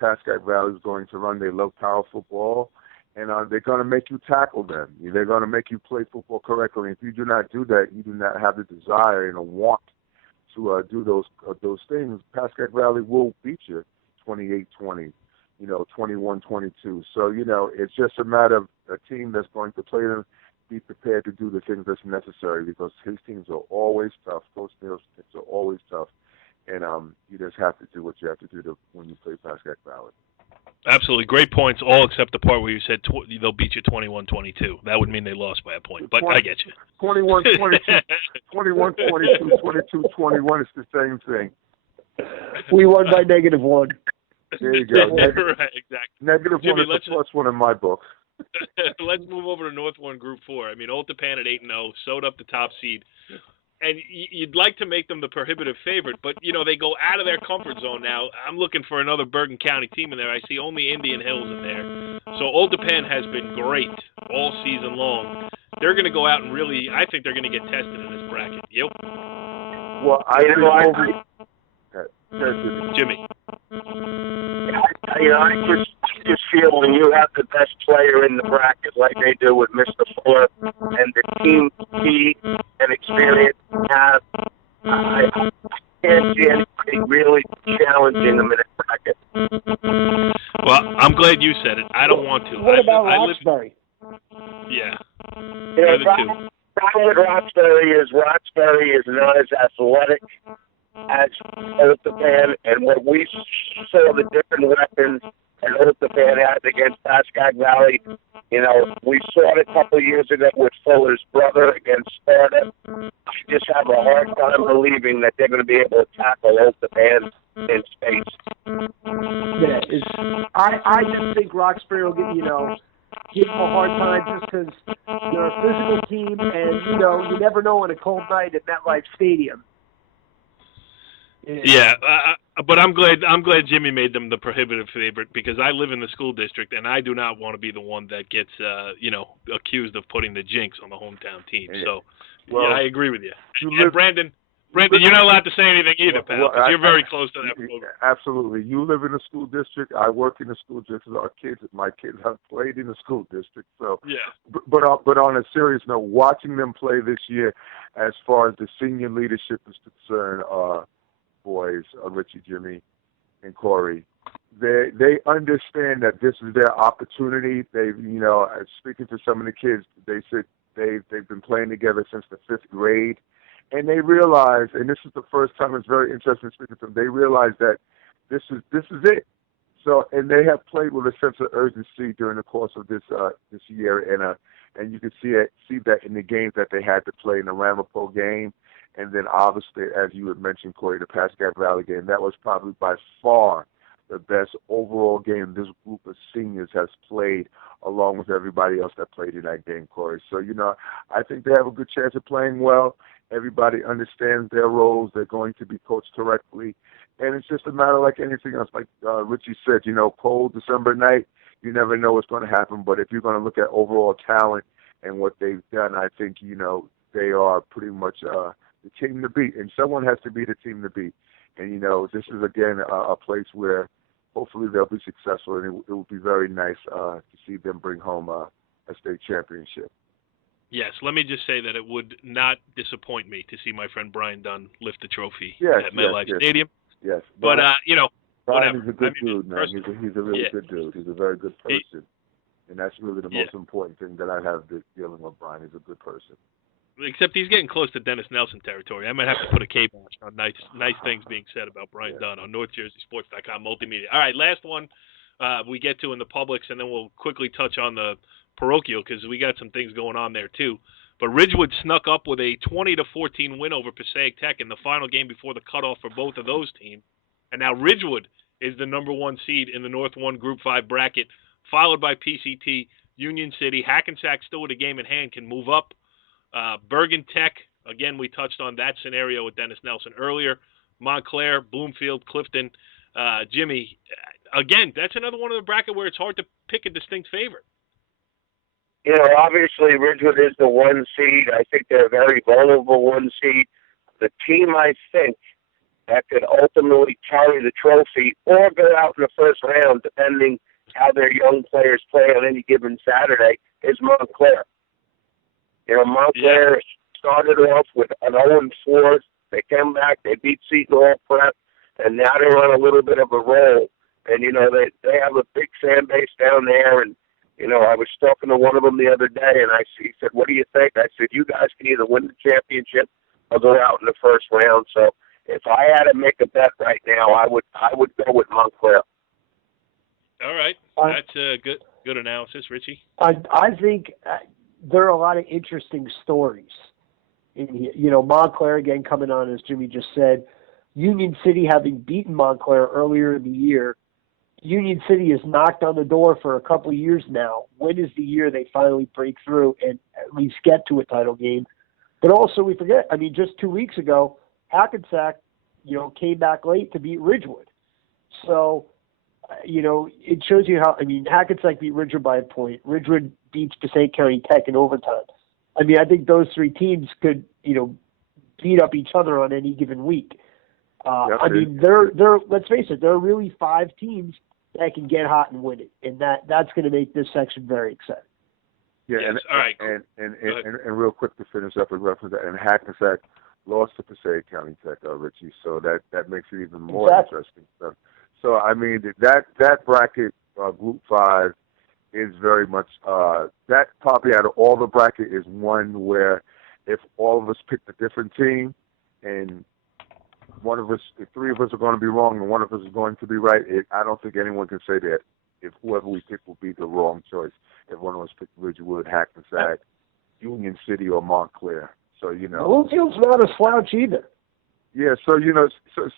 Pascack Valley is going to run. They love power football. And they're going to make you tackle them. They're going to make you play football correctly. If you do not do that, you do not have the desire and a want to do those things. Pascack Valley will beat you 28-20, 21-22. So, it's just a matter of a team that's going to play them, be prepared to do the things that's necessary because his teams are always tough. Coach Neal's teams are always tough. And you just have to do what you have to do when you play Pascack Valley. Absolutely. Great points, all except the part where you said they'll beat you 21-22. That would mean they lost by a point, but I get you. 21-22, 21-22, 22-21 is the same thing. We won by -1. There you go. Right, exactly. -1 Jimmy, is a +1 in my book. Let's move over to North 1 Group 4. I mean, Old Tappan at 8-0, sewed up the top seed. And you'd like to make them the prohibitive favorite, but, they go out of their comfort zone now. I'm looking for another Bergen County team in there. I see only Indian Hills in there. So Old Japan has been great all season long. They're going to go out and really, I think they're going to get tested in this bracket. Yep. Well, Jimmy. I just feel when you have the best player in the bracket like they do with Mr. Fuller and the team speed and experience have, I can't see anybody really challenging them in a bracket. Well, I'm glad you said it. I don't want to. What about Roxbury? Yeah. The problem with Roxbury is not as athletic as Old Japan, and what we saw the different weapons and Old Japan had against Pascack Valley, we saw it a couple of years ago with Fuller's brother against Sparta. I just have a hard time believing that they're going to be able to tackle Old Japan in space. Yeah, I just think Roxbury will give them a hard time just because they're a physical team, and you never know on a cold night at MetLife Stadium. Yeah, but I'm glad Jimmy made them the prohibitive favorite, because I live in the school district and I do not want to be the one that gets accused of putting the jinx on the hometown team. So I agree with you. And Brandon, you're not allowed to say anything either, pal, because you're very close to that program. Absolutely. You live in a school district. I work in a school district. My kids have played in the school district. So, yeah. But on a serious note, watching them play this year, as far as the senior leadership is concerned, boys, Richie, Jimmy, and Corey, they understand that this is their opportunity. They've, speaking to some of the kids, they said they've been playing together since the 5th grade. And they realize, and this is the first time, it's very interesting speaking to them, they realize that this is it. So, and they have played with a sense of urgency during the course of this year, and you can see that in the games that they had to play in the Ramapo game, and then obviously, as you had mentioned, Corey, the Pascack Valley game. That was probably by far the best overall game this group of seniors has played, along with everybody else that played in that game, Corey. So, I think they have a good chance of playing well. Everybody understands their roles. They're going to be coached correctly. And it's just a matter like anything else. Like Richie said, cold December night, you never know what's going to happen. But if you're going to look at overall talent and what they've done, I think, they are pretty much the team to beat. And someone has to be the team to beat. And, this is, again, a place where hopefully they'll be successful. And it will be very nice to see them bring home a state championship. Yes, let me just say that it would not disappoint me to see my friend Brian Dunn lift the trophy at MetLife Stadium. Yes. But, Brian whatever. is a good dude, man. He's a really good dude. He's a very good person. And that's really the most important thing that I have dealing with Brian. He's a good person. Except he's getting close to Dennis Nelson territory. I might have to put a cape on nice things being said about Brian Dunn on NorthJerseySports.com multimedia. All right, last one we get to in the Publix, and then we'll quickly touch on the parochial because we got some things going on there too. But Ridgewood snuck up with a 20-14 win over Passaic Tech in the final game before the cutoff for both of those teams. And now Ridgewood is the number 1 seed in the North 1 Group 5 bracket, followed by PCT, Union City. Hackensack still with a game in hand can move up. Bergen Tech, again, we touched on that scenario with Dennis Nelson earlier. Montclair, Bloomfield, Clifton. Jimmy, again, that's another one of the bracket where it's hard to pick a distinct favorite. Obviously Ridgewood is the 1 seed. I think they're a very vulnerable 1 seed. The team, I think, that could ultimately carry the trophy or go out in the first round, depending how their young players play on any given Saturday, is Montclair. Montclair started off with an 0-4. They came back, they beat Seton Hall Prep, and now they're on a little bit of a roll. And, they have a big fan base down there, and I was talking to one of them the other day, and he said, "What do you think?" I said, "You guys can either win the championship or go out in the first round." So if I had to make a bet right now, I would go with Montclair. All right, that's a good analysis, Richie. I think there are a lot of interesting stories. Montclair again coming on, as Jimmy just said. Union City having beaten Montclair earlier in the year. Union City has knocked on the door for a couple of years now. When is the year they finally break through and at least get to a title game? But also we forget, I mean, just 2 weeks ago, Hackensack, came back late to beat Ridgewood. So, it shows you how, I mean, Hackensack beat Ridgewood by a point. Ridgewood beats Passaic County Tech in overtime. I mean, I think those three teams could, beat up each other on any given week. I mean, they're let's face it, there are really 5 teams that can get hot and win it, and that's going to make this section very exciting. Yeah, yes. All right. And real quick to finish up and reference that, and Hackensack lost to Passaic County Tech, Richie, so that makes it even more interesting. So I mean, that bracket, Group 5, is very much that probably out of all the bracket is one where if all of us picked a different team and one of us, if 3 of us are going to be wrong and one of us is going to be right, I don't think anyone can say that if whoever we pick will be the wrong choice. If one of us picked Ridgewood, Hackensack, Union City, or Montclair. So, Bloomfield's not a slouch either. Yeah, so,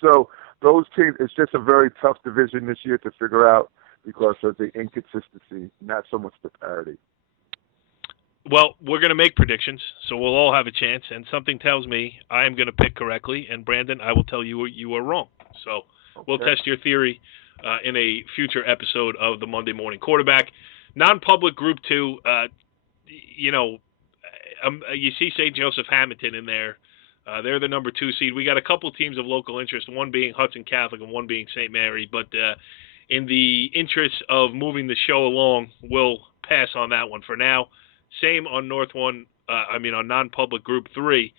so those teams, it's just a very tough division this year to figure out because of the inconsistency, not so much the parity. Well, we're going to make predictions, so we'll all have a chance, and something tells me I am going to pick correctly, and Brandon, I will tell you you are wrong. So we'll test your theory in a future episode of the Monday Morning Quarterback. Non-public Group 2, you see St. Joseph Hamilton in there. They're the number 2 seed. We got a couple teams of local interest, one being Hudson Catholic and one being St. Mary, but in the interest of moving the show along, we'll pass on that one for now. Same on on non-public Group 3.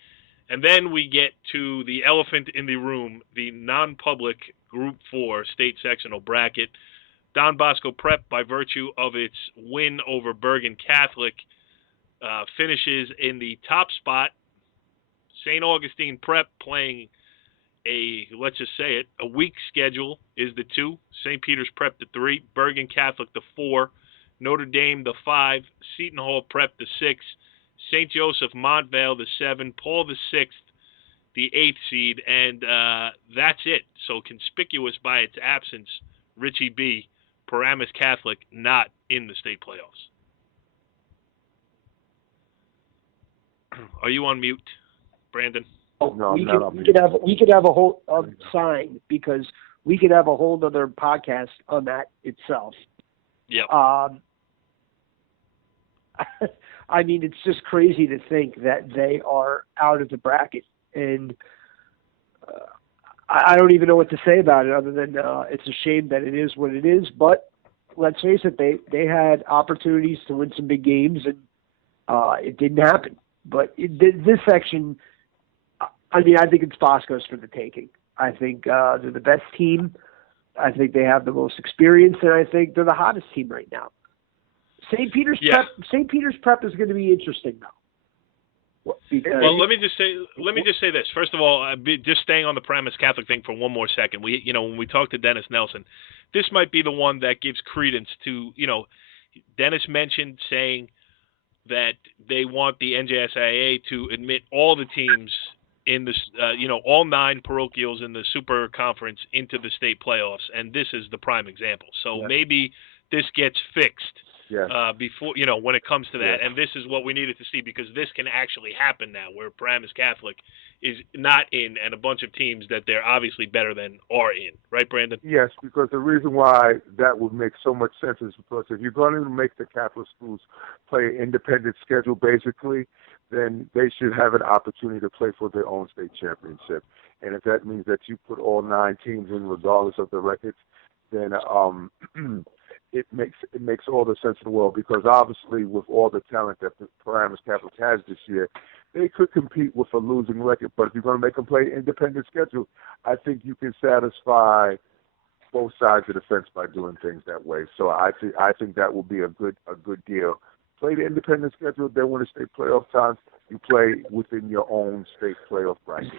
And then we get to the elephant in the room, the non-public Group 4 state sectional bracket. Don Bosco Prep, by virtue of its win over Bergen Catholic, finishes in the top spot. St. Augustine Prep playing a weak schedule is the 2. St. Peter's Prep the 3. Bergen Catholic the 4. Notre Dame the 5. Seton Hall Prep the 6. St. Joseph Montvale the 7. Paul the 6th, the 8th seed. And that's it. So conspicuous by its absence, Richie B., Paramus Catholic not in the state playoffs. Are you on mute, Brandon? No, we could have a whole sign because we could have a whole other podcast on that itself. Yeah. I mean, it's just crazy to think that they are out of the bracket, and I don't even know what to say about it other than it's a shame that it is what it is. But let's face it, they had opportunities to win some big games, and it didn't happen. But this section, I mean, I think it's Bosco's for the taking. I think they're the best team. I think they have the most experience, and I think they're the hottest team right now. St. Peter's Prep is going to be interesting now. Well, let me just say this. First of all, just staying on the Paramus Catholic thing for one more second. When we talked to Dennis Nelson, this might be the one that gives credence to, Dennis mentioned saying that they want the NJSIA to admit all the teams in this, all 9 parochials in the Super Conference into the state playoffs, and this is the prime example. So maybe this gets fixed. Before when it comes to that, and this is what we needed to see because this can actually happen now, where Paramus Catholic is not in, and a bunch of teams that they're obviously better than are in, right, Brandon? Yes, because the reason why that would make so much sense is because if you're going to make the Catholic schools play an independent schedule, basically, then they should have an opportunity to play for their own state championship. And if that means that you put all 9 teams in, regardless of the records, then it makes all the sense in the world because obviously with all the talent that the Paramus Catholic has this year, they could compete with a losing record. But if you're going to make them play independent schedule, I think you can satisfy both sides of the fence by doing things that way. So I think that will be a good deal. Play the independent schedule. Then when the state playoff time, you play within your own state playoff bracket.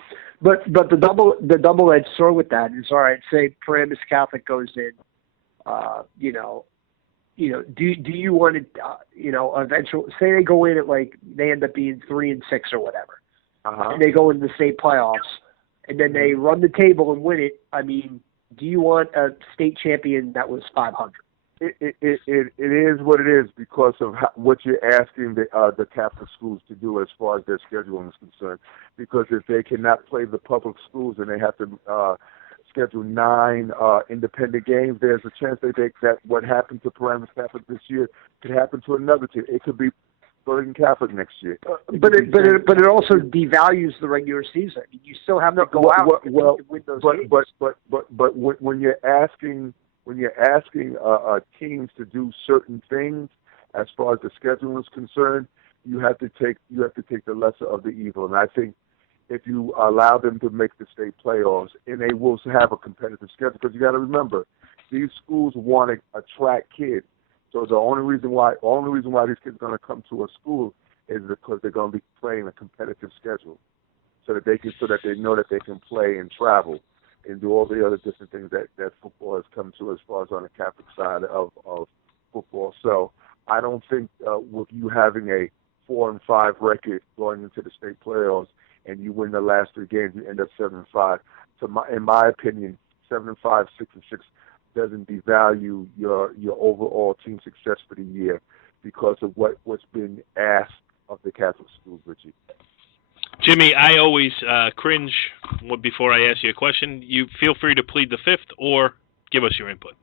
But the double-edged sword with that is, all right, say Paramus Catholic goes in. Do you want to, eventually, say they go in at they end up being 3-6 or whatever, and they go into the state playoffs, and then they run the table and win it. I mean, do you want a state champion that was 500? It is what it is because of what you're asking the Catholic schools to do as far as their scheduling is concerned. Because if they cannot play the public schools and they have to schedule 9 independent games, there's a chance that what happened to Paramus Catholic this year could happen to another team. It could be Bergen Catholic next year. But it also devalues the regular season. You still have to go out and win those games. But when you're asking teams to do certain things as far as the schedule is concerned, you have to take the lesser of the evil. And I think if you allow them to make the state playoffs, and they will have a competitive schedule, because you got to remember, these schools want to attract kids. So the only reason why these kids are going to come to a school is because they're going to be playing a competitive schedule, so that they know that they can play and travel and do all the other different things that football has come to as far as on the Catholic side of football. So I don't think with you having a 4-5 record going into the state playoffs and you win the last 3 games, you end up 7-5. So in my opinion, 7-5, 6-6 doesn't devalue your overall team success for the year because of what's been asked of the Catholic schools, Richie. Jimmy, I always cringe before I ask you a question. You feel free to plead the fifth or give us your input.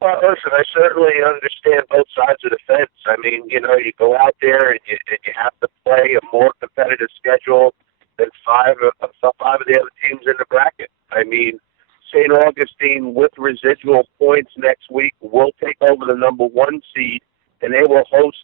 Well, listen, I certainly understand both sides of the fence. I mean, you go out there and you have to play a more competitive schedule than five of the other teams in the bracket. I mean, St. Augustine with residual points next week will take over the number 1 seed, and they will host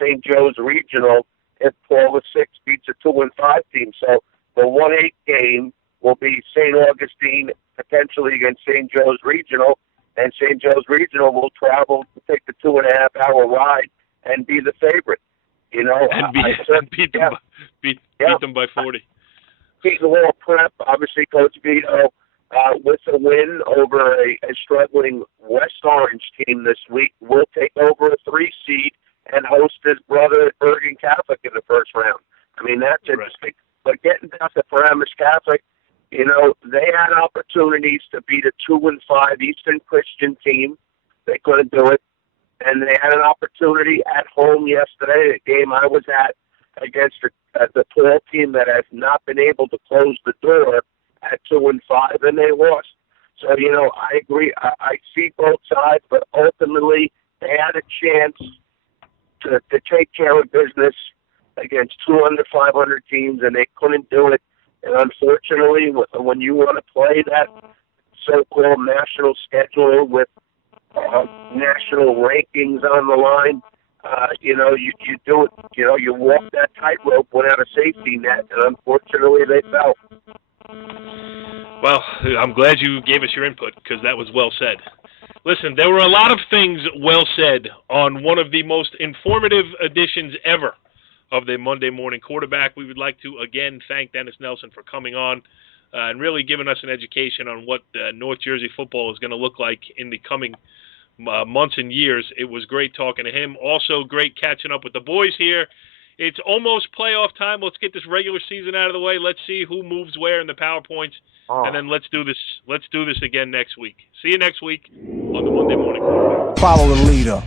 St. Joe's Regional if Paul VI beats a 2-5 team. So the 1-8 game will be St. Augustine potentially against St. Joe's Regional, and St. Joe's Regional will travel to take the 2.5-hour ride and be the favorite. And beat them by 40. Beat the Wall Prep, obviously, Coach Vito. With a win over a struggling West Orange team this week, will take over a 3 seed and host his brother at Bergen Catholic in the first round. I mean, that's interesting. But getting down to Paramus Catholic, they had opportunities to beat a 2-5 Eastern Christian team. They couldn't do it. And they had an opportunity at home yesterday, a game I was at, against the Paul team that has not been able to close the door at 2-5, and they lost. So, I agree. I see both sides, but ultimately they had a chance to take care of business against 200, 500 teams, and they couldn't do it. And unfortunately, when you want to play that so-called national schedule with national rankings on the line, you do it. You walk that tightrope without a safety net, and unfortunately they fell. Well, I'm glad you gave us your input because that was well said. Listen, there were a lot of things well said on one of the most informative editions ever of the Monday Morning Quarterback. We would like to, again, thank Dennis Nelson for coming on and really giving us an education on what North Jersey football is going to look like in the coming months and years. It was great talking to him. Also, great catching up with the boys here. It's almost playoff time. Let's get this regular season out of the way. Let's see who moves where in the PowerPoints, and then let's do this. Let's do this again next week. See you next week on the Monday Morning Quarterback. Follow the leader.